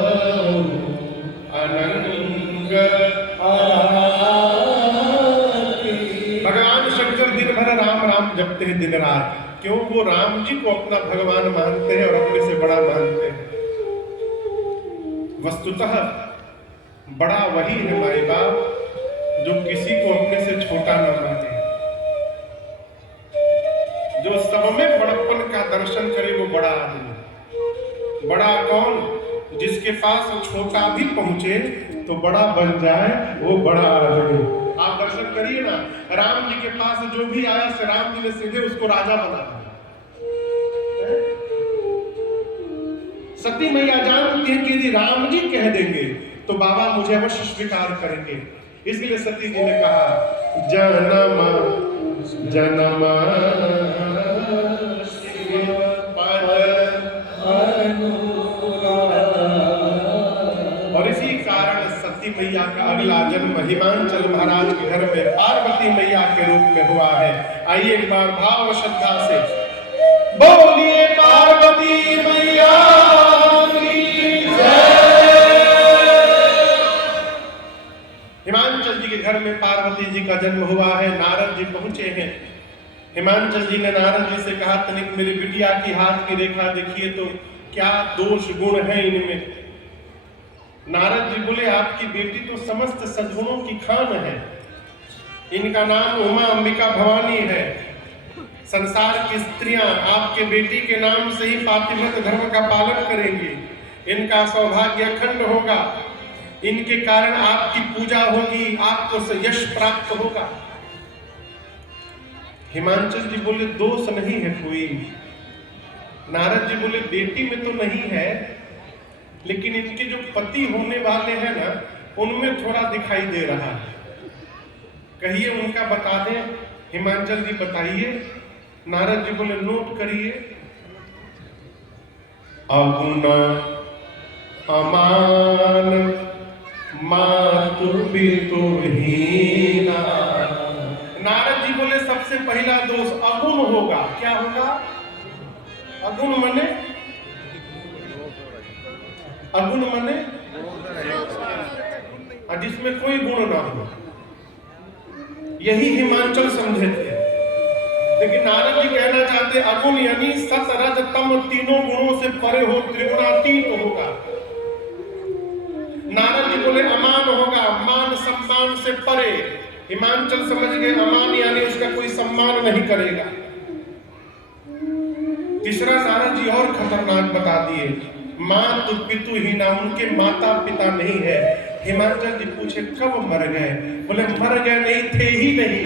अनंग आरती। भगवान शंकर दिन भर राम राम जपते हैं दिन रात। क्यों? वो राम जी को अपना भगवान मानते हैं और अपने से बड़ा मानते हैं। वस्तुतः बड़ा वही है माई बाप जो किसी को अपने से छोटा ना माने, जो सब में बड़प्पन का दर्शन करे, वो बड़ा आदमी। बड़ा कौन? जिसके पास छोटा भी पहुंचे तो बड़ा बन जाए, वो बड़ा आदमी। आप दर्शन करिए ना, राम जी के पास जो भी आया, राम जी ने सीधे उसको राजा बना दिया। सती मैया जानती है कि यदि राम जी कह देंगे तो बाबा मुझे अवश्य स्वीकार करेंगे। इसलिए सती जी ने कहा जनमा जनमा और इसी कारण सती मैया का अगला जन्म हिमांचल महाराज के घर में पार्वती मैया के रूप में हुआ है। आइए एक बार भाव श्रद्धा से बोलिए पार्वती मैया की जय। हिमांचल जी के घर में पार्वती जी का जन्म हुआ है। नारद जी पहुंचे हैं। हिमांचल जी ने नारद जी से कहा तनिक मेरी बिटिया की हाथ की रेखा देखिए तो क्या दोष गुण है इनमें। नारद जी बोले आपकी बेटी तो समस्त सद्गुणों की खान है। इनका नाम उमा अंबिका भवानी है। संसार की स्त्रियां आपके बेटी के नाम से ही पातिव्रत धर्म का पालन करेंगी। इनका सौभाग्य अखंड होगा। इनके कारण आपकी पूजा होगी, आपको यश प्राप्त होगा। हिमांचल जी बोले दोष नहीं है कोई। नारद जी बोले बेटी में तो नहीं है, लेकिन इनके जो पति होने वाले हैं ना, उनमें थोड़ा दिखाई दे रहा है। कहिए उनका बता दें। हिमांचल जी बताइए। नारद जी बोले नोट करिए। अगुना अमान मातु पितुहीना। नारद जी बोले सबसे पहला दोष अगुण होगा। क्या होगा? अगुण मने? अगुण मने जिसमें कोई गुण ना हो। यही हिमांचल समझे थे, लेकिन नारद जी कहना चाहते अगुण यानी सत रज तम तीनों गुणों से परे हो, त्रिगुणातीत होगा। नारद जी बोले अमान होगा, मान सम्मान से परे। हिमांचल समझ गए अमान यानी उसका कोई सम्मान नहीं करेगा। तीसरा नारद जी और खतरनाक बता दिए, मातु पितु ही ना, उनके माता पिता नहीं है। हिमांचल जी पूछे कब मर गए? बोले मर गए नहीं, थे ही नहीं।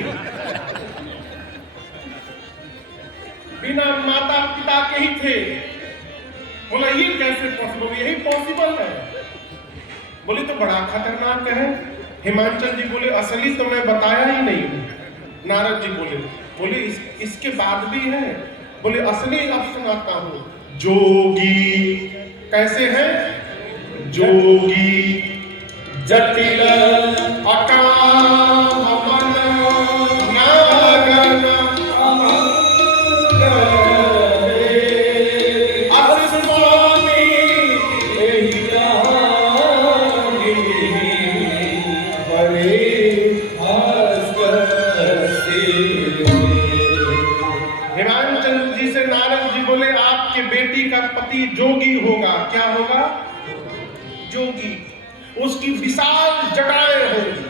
बिना माता पिता के ही थे। बोला ये कैसे पॉसिबल? यही पॉसिबल है। बोले तो बड़ा खतरनाक है। हिमांचल जी बोले असली तो मैं बताया ही नहीं। नारद जी बोले इसके बाद भी है। बोले असली अब सुनाता हूं। जोगी कैसे है? जोगी जटिल अकाम मन नागन पति जोगी होगा। क्या होगा? जोगी। उसकी विशाल जटाएं होगी।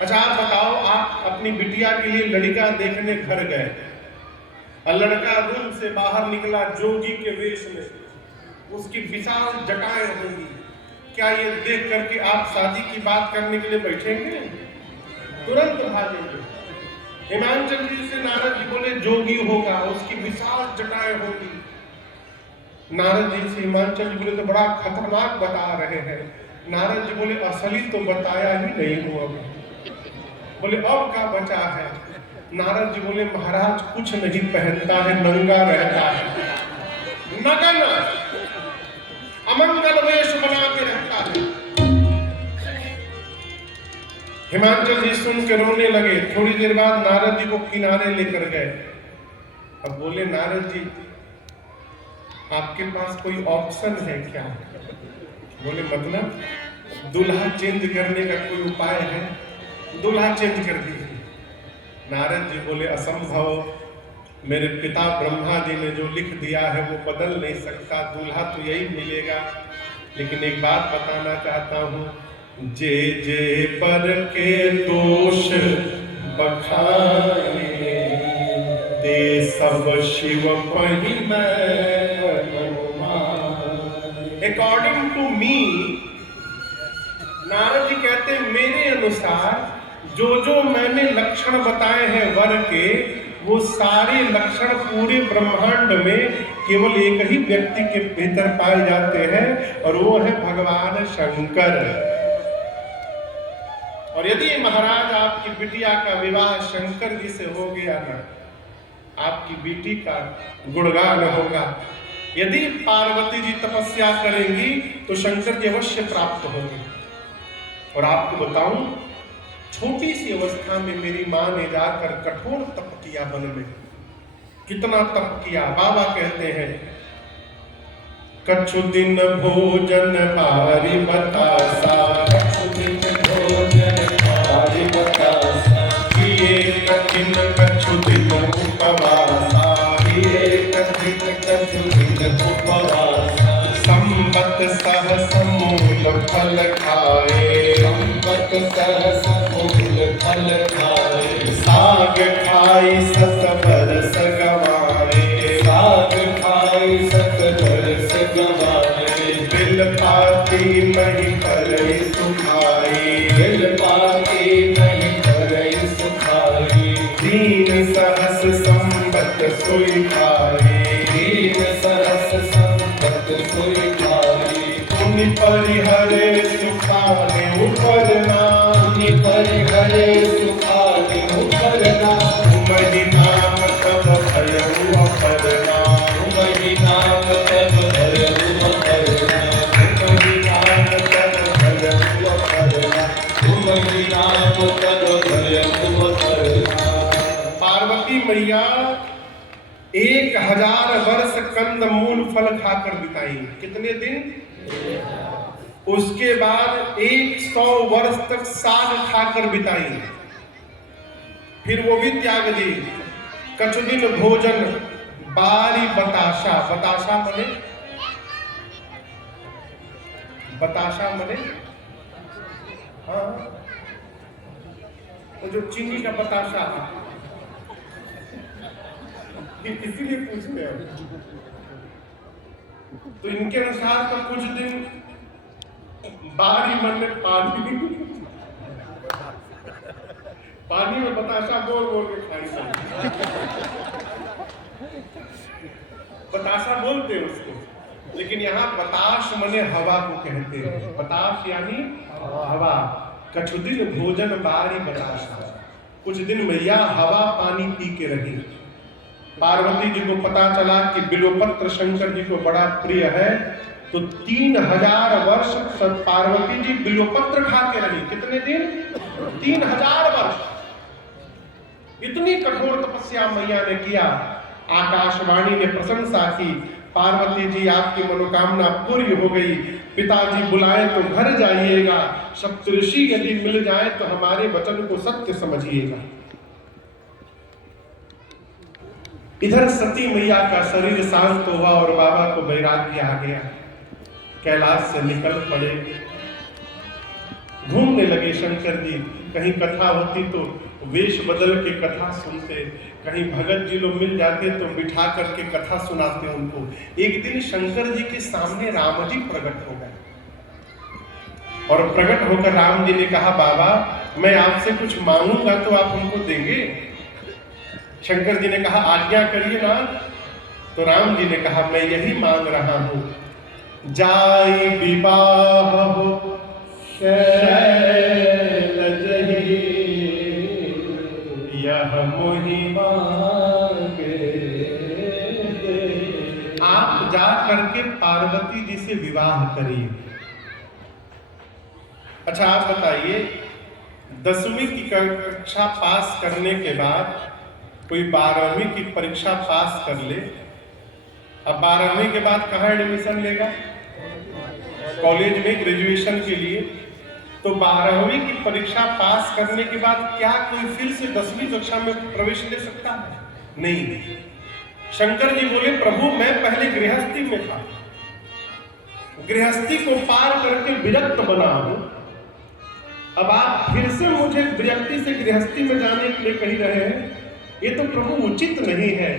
अच्छा आप बताओ, आप अपनी बिटिया के लिए लड़का देखने घर गए और लड़का रूम से बाहर निकला जोगी के वेश में, उसकी विशाल जटाएं होंगी। क्या ये देख करके आप शादी की बात करने के लिए बैठेंगे? तुरंत भागेंगे। हिमांचल जी से नारद जी बोले जोगी होगा, उसकी विशाल जटाएं होगी। नारद जी से हिमांचल जी बोले तो बड़ा खतरनाक बता रहे हैं। नारद जी बोले असली तो बताया ही नहीं हुआ। बोले अब क्या बचा है? नारद जी बोले महाराज कुछ नहीं पहनता है, नंगा रहता है, नग्न अमंगल वेश बना के रहता है। हिमांचल जी सुन के रोने लगे। थोड़ी देर बाद नारद जी को किनारे लेकर गए। अब बोले नारद जी आपके पास कोई ऑप्शन है क्या? बोले मतलब दूल्हा चेंज करने का कोई उपाय है? दूल्हा चेंज कर दीजिए। नारद जी बोले असंभव, मेरे पिता ब्रह्मा जी ने जो लिख दिया है वो बदल नहीं सकता, दूल्हा तो यही मिलेगा। लेकिन एक बात बताना चाहता हूँ, जे जे पर के दोष बखाने, ते सब शिव पहि according to me, Narad ji कहते मेरे अनुसार जो जो मैंने लक्षण बताए हैं वर के, वो सारे लक्षण पूरे ब्रह्मांड में केवल एक ही व्यक्ति के भीतर पाए जाते हैं, और वो है भगवान शंकर। और यदि महाराज आपकी बिटिया का विवाह शंकर जी से हो गया ना, आपकी बेटी का गुणगान होगा। यदि पार्वती जी तपस्या करेंगी तो शंकर जी अवश्य प्राप्त होंगे। और आपको बताऊं, छोटी सी अवस्था में मेरी मां ने जाकर कठोर तप किया वन में। कितना तप किया, बाबा कहते हैं, कछु दिन भोजन भारी बतासा, कछु दिन भोजन भारी बतासा, किए कठिन कछु दिन उपवासा, किए कठिन कछु दिन उपवासा, संबत सहस मूल फल खाए, संबत सहस मूल फल खाए, साग खाई सत बरस गवाए, साग खाई सत बरस गवाए, बिल पाती मही करई सुखाई, बिल पाती मही करई सुखाई, दीन सहस संबत सोई खाए, दीन सहस संबत सोई खाए, पुनि परिहरे सुखाने उपरना, पुनि परिहरे सुखाने उपरना, मही नाम तब भयउ अपरना, मही नाम तब भयउ अपरना, मही नाम तब भयउ अपरना, मही नाम तब भयउ अपरना। पार्वती मैया 1000 वर्ष कंद मूल फल खाकर बिताई। कितने दिन? उसके बाद 100 वर्ष तक साग खाकर बिताई। फिर वो भी त्याग दी। कछु दिन भोजन बारी बताशा, बताशा मने, बताशा मने हाँ, तो जो चीनी का बताशा, इसीलिए पूछ रहे हैं। तो इनके अनुसार तो कुछ दिन बारी मन में पानी, पानी में बताशा बोल बोल के खाई। बताशा बोलते हैं उसको, लेकिन यहाँ बताश मने हवा को कहते हैं। बताश यानी हवा। कछु दिन भोजन बारी बताशा, कुछ दिन मैया हवा पानी पी के रही। पार्वती जी को पता चला कि बिल्वपत्र शंकर जी को बड़ा प्रिय है, तो 3000 वर्ष पार्वती जी बिल्वपत्र खा के रही। कितने दिन? 3000 वर्ष। इतनी कठोर तपस्या मैया ने किया। आकाशवाणी ने प्रशंसा की, पार्वती जी आपकी मनोकामना पूरी हो गई, पिताजी बुलाए तो घर जाइएगा, सप्तऋषि यदि मिल जाए तो हमारे वचन को सत्य समझिएगा। इधर सती मैया का शरीर शांत हुआ और बाबा को वैराग्य आ गया। कैलाश से निकल पड़े, घूमने लगे शंकर जी। कहीं कथा होती तो वेश बदल के कथा सुनते, कहीं भगत जी लोग मिल जाते तो बिठा करके कथा सुनाते उनको। एक दिन शंकर जी के सामने राम जी प्रकट हो गए, और प्रकट होकर राम जी ने कहा, बाबा मैं आपसे कुछ मांगूंगा तो आप हमको देंगे? शंकर जी ने कहा, आज्ञा करिए ना। तो राम जी ने कहा, मैं यही मांग रहा हूं, जाई विवाह हो शैलजहि, यह मोहि मांगे। आप जा करके पार्वती जी से विवाह करिए। अच्छा आप बताइए, 10वीं की कक्षा पास करने के बाद कोई 12वीं की परीक्षा पास कर ले, अब 12वीं के बाद कहाँ एडमिशन लेगा? कॉलेज में ग्रेजुएशन के लिए। तो 12वीं की परीक्षा पास करने के बाद क्या कोई फिर से 10वीं कक्षा में प्रवेश ले सकता है? नहीं। शंकर जी बोले प्रभु मैं पहले गृहस्थी में था, गृहस्थी को पार करके विरक्त बना हूं, अब आप फिर से मुझे विरक्ति से गृहस्थी में जाने के लिए कह रहे हैं, ये तो प्रभु उचित नहीं है।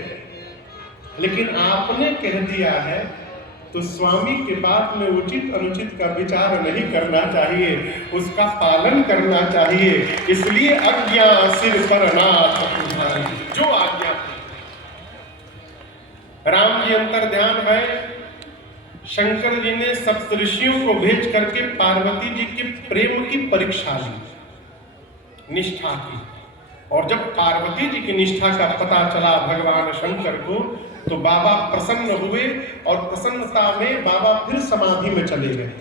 लेकिन आपने कह दिया है तो स्वामी के बात में उचित अनुचित का विचार नहीं करना चाहिए, उसका पालन करना चाहिए। इसलिए आज्ञा सिर पर नाथ तुम्हारी, जो आज्ञा। राम जी अंतर ध्यान है, शंकर जी ने सप्तऋषियों को भेज करके पार्वती जी के प्रेम की परीक्षा ली, निष्ठा की। और जब पार्वती जी की निष्ठा का पता चला भगवान शंकर को, तो बाबा प्रसन्न हुए और प्रसन्नता में बाबा फिर समाधि में चले गए।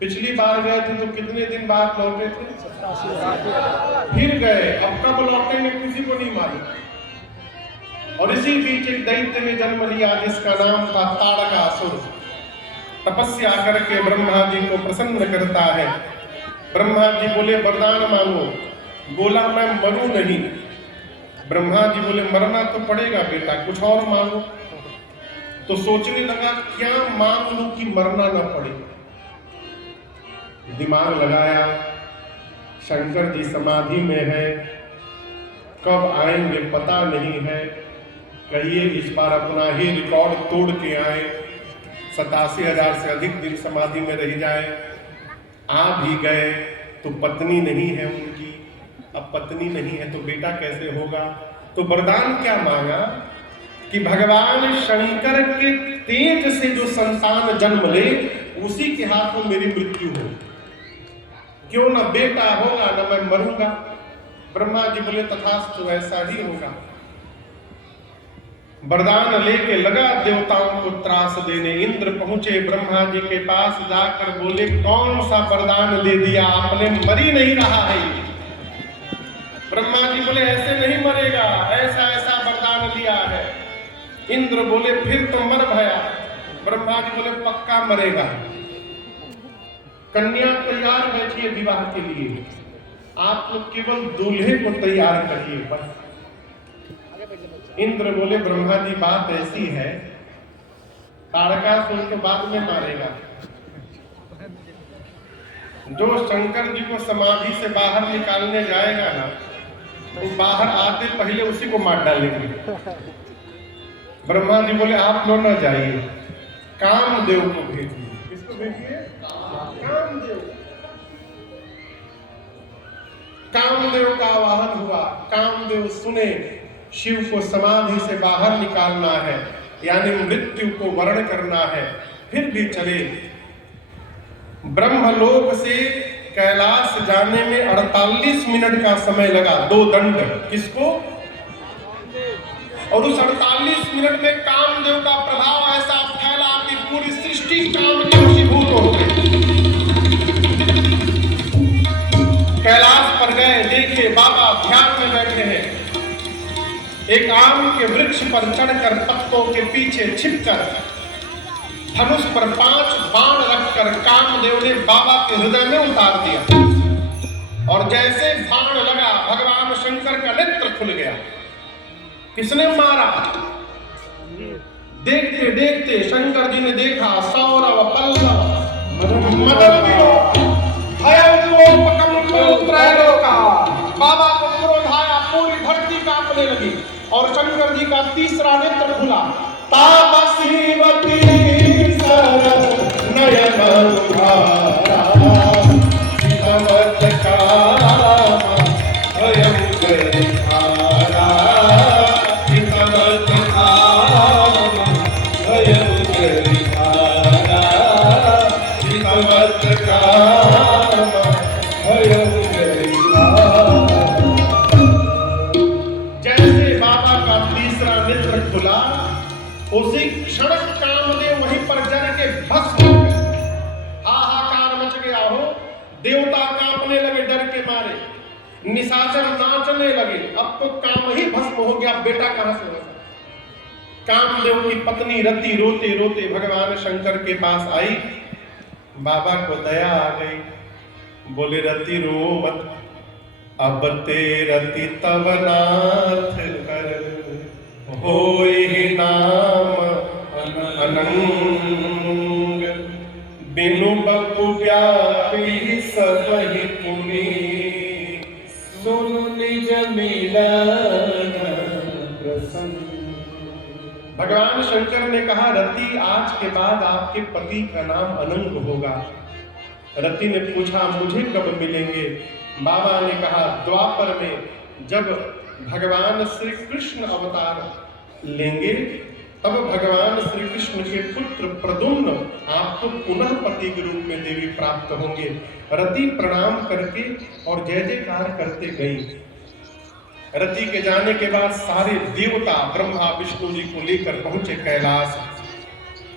पिछली बार गए थे तो कितने दिन बाद लौटे थे? फिर गए, अब कब लौटेंगे किसी को नहीं मालूम। और इसी बीच एक दैत्य ने जन्म लिया जिसका नाम था ताड़कासुर। तपस्या करके ब्रह्मा जी को प्रसन्न करता है। ब्रह्मा जी बोले वरदान मांगो, बोला मैं मरूं नहीं। ब्रह्मा जी बोले मरना तो पड़ेगा बेटा, कुछ और मांगो। तो सोचने लगा क्या मांग लूं कि मरना न पड़े। दिमाग लगाया, शंकर जी समाधि में है, कब आएंगे पता नहीं है, कहिए इस बार अपना ही रिकॉर्ड तोड़ के आए, 87,000 से अधिक दिन समाधि में रह जाए। आ भी गए तो पत्नी नहीं है उनकी, अब पत्नी नहीं है तो बेटा कैसे होगा। तो वरदान क्या मांगा कि भगवान शंकर के तेज से जो संतान जन्म ले उसी के हाथों मेरी मृत्यु हो, क्यों ना बेटा होगा ना मैं मरूंगा। ब्रह्मा जी बोले तथास्तु, ऐसा ही होगा। वरदान लेके लगा देवताओं को त्रास देने। इंद्र पहुंचे ब्रह्मा जी के पास, जाकर बोले कौन सा वरदान दे दिया आपने, मरी नहीं रहा है। ब्रह्मा जी बोले ऐसे नहीं मरेगा, ऐसा ऐसा वरदान दिया है। इंद्र बोले फिर तो मर भया। ब्रह्मा जी बोले पक्का मरेगा। कन्या तैयार बैठिए विवाह के लिए, आप लोग केवल दूल्हे को तैयार करिए बस। इंद्र बोले ब्रह्मा जी बात ऐसी है, ताड़कासुर को बाद में मारेगा, जो शंकर जी को समाधि से बाहर निकालने जाएगा ना, वो बाहर आते पहले उसी को मार डालेंगे। ब्रह्मा जी बोले आप लोग ना जाइए, कामदेव को भेजिए। किसको भेजिए? कामदेव। कामदेव का आवाहन हुआ, कामदेव सुने शिव को समाधि से बाहर निकालना है, यानी मृत्यु को वर्ण करना है। फिर भी चले। ब्रह्मलोक से कैलाश जाने में 48 मिनट का समय लगा, 2 दंड। किसको? और उस 48 मिनट में कामदेव का प्रभाव ऐसा फैला कि पूरी सृष्टि कामदेव से भूत हो गई। कैलाश पर गए, देखे बाबा ध्यान में बैठे हैं। एक आम के वृक्ष पर चढ़कर पत्तों के पीछे छिपकर धनुष पर 5 बाण रखकर कामदेव ने बाबा के हृदय में उतार दिया। और जैसे बाण लगा भगवान शंकर का नेत्र खुल गया। किसने मारा? देखते देखते शंकर जी ने देखा सौरव पल्लव मदन बाबा को क्रोध आया, पूरी धरती कांपने लगी। और शंकर जी का तीसरा नेत्र खुला। तापसीवती सरस नयन तुम्हारा चमत्कार भयंकर दिखारा, चमत्कार भयंकर दिखारा, चमत्कार भयंकर दिखारा। जैसे बाबा का तीसरा नेत्र खुला, उसी क्षण कामदेव वहीं पर जल के भस्म हो गए। हाहाकार मच गया हो, देवता कांपने लगे डर के मारे, निशाचर नाचने लगे। अब तो काम ही भस्म हो गया, बेटा कहां से होगा। कामदेव की पत्नी रति रोते रोते भगवान शंकर के पास आई। बाबा को दया आ गई, बोले रति रो मत, अब ते रति तव नाथ कर होए नाम अनंग, बिनु बपु व्यापी सबहि पुनि, सुनु निज मिलन प्रसन्न। भगवान शंकर ने कहा, रति आज के बाद आपके पति का नाम अनंग होगा। रति ने पूछा, मुझे कब मिलेंगे? बाबा ने कहा, द्वापर में जब भगवान श्री कृष्ण अवतार लेंगे, तब भगवान श्री कृष्ण के पुत्र प्रद्युम्न आपको पुनः पति के रूप में देवी प्राप्त होंगे। रति प्रणाम करके और जय जयकार करते गई। रति के जाने के बाद सारे देवता ब्रह्मा विष्णु जी को लेकर पहुंचे कैलाश।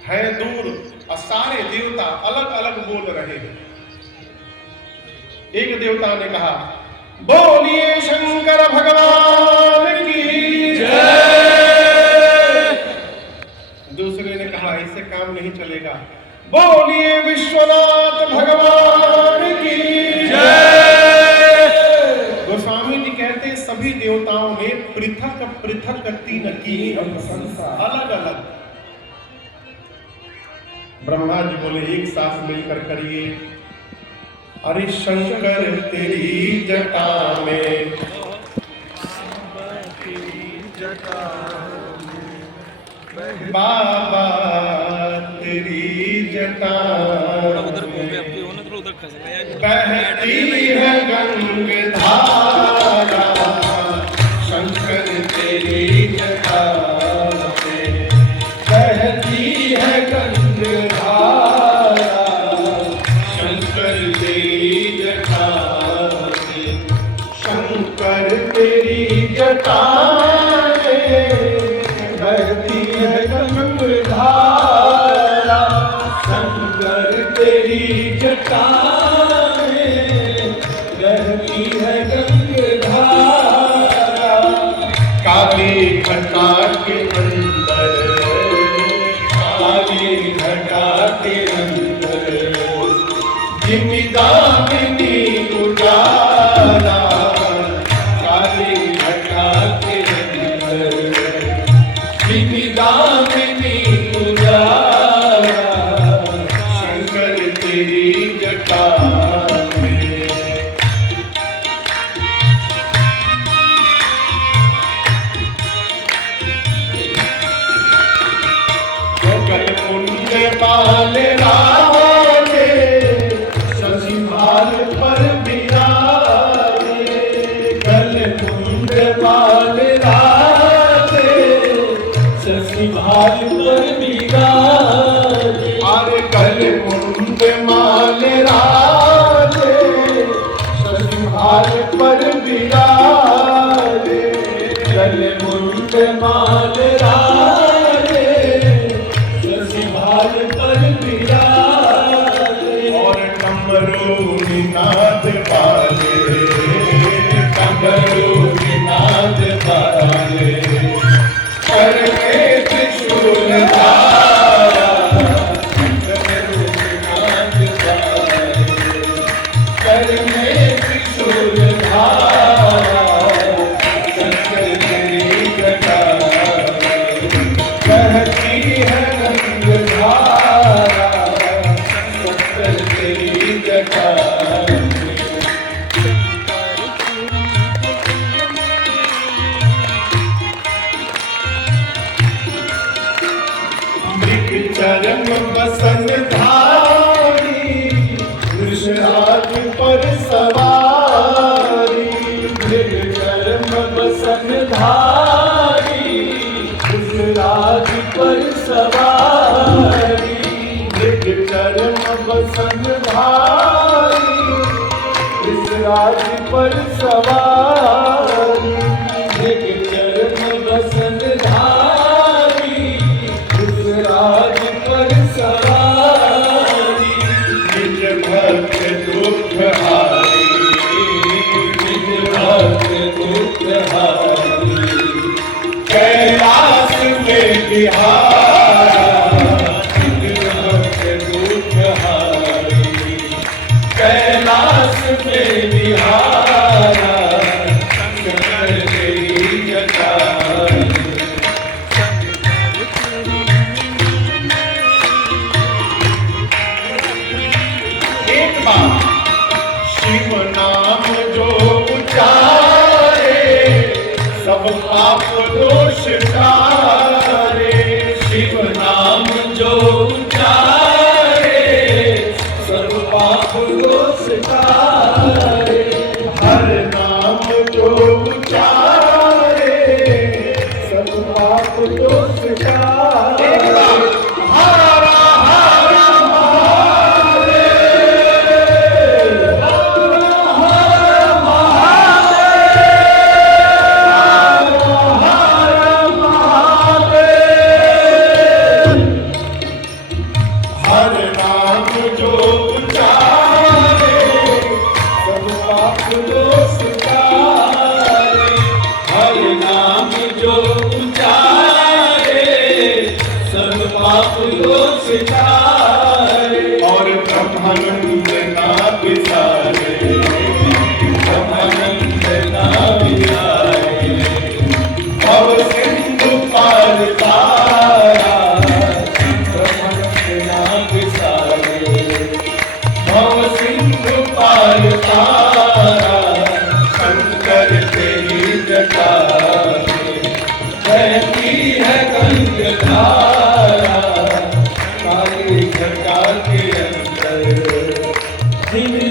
है दूर और सारे देवता अलग अलग बोल रहे हैं। एक देवता ने कहा, बोलिए शंकर भगवान की जय। दूसरे ने कहा, ऐसे काम नहीं चलेगा, बोलिए विश्वनाथ भगवान की जय। गोस्वामी जी कहते हैं, सभी देवताओं ने पृथक पृथक तीन की प्रशंसा, अलग अलग। ब्रह्मा जी बोले, एक साथ मिलकर करिए, अरे शंकर तेरी जटा में, बाबा तेरी जटा बहती है गंगाधारा, शंकर तेरी जटा में बहती है गंगाधारा, शंकर तेरी जटा में, शंकर तेरी जटा बहती है गंगाधारा, शंकर तेरी जटा में बहती है गंगाधारा। काली घटा के अंदर, काली घटा के अंदर जिमिदामिनी उजाला, काली घटा के अंदर जिमिदामिनी उजाला, शंकर तेरी जटा में। गगन कुंड बाल राजे, शशि भाल पर बिराजे, गगन कुंड बाल राजे, शशि भाल पर बिराजे, अरे गगन कुंड माल राजे, शशि भाल पर बिराजे, गगन कुंड माल राजे, शशि भाल पर बिराजे, और डमरू निनाद वाले, डमरू निनाद वाले, करके त्रिशूल धारा, डमरू निनाद वाले, करके त्रिशूल धारा, शंकर तेरी जटा बहती है गंगाधारा, शंकर तेरी जटा मृग चरम बसन धारी, वृषराज पर सवारी, मृग चरम बसन धारी, वृषराज पर सवारी, मृग चरम बसन धारी, वृषराज पर सवारी, मृग चरम बसन धारी, वृषराज पर सवारी, निज भक्त दुख हारी, निज भक्त दुख हारी, कैलाश में बिहारा, निज भक्त दुख हारी, कैलाश में बिहारा, शंकर तेरी जटा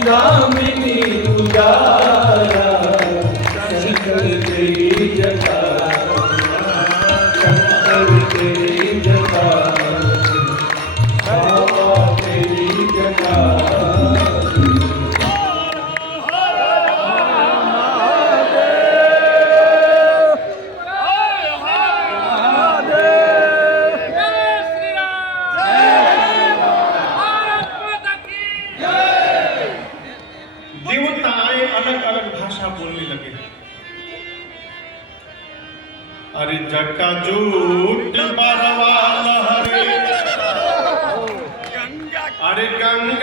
दामिनी उजाला शंकर तेरी जटा शंकर तेरी जटा बाबा तेरी जटा देवताएं अलग अलग भाषा बोलने लगे। अरे जटा जूट बरवा लहरे, अरे गंगा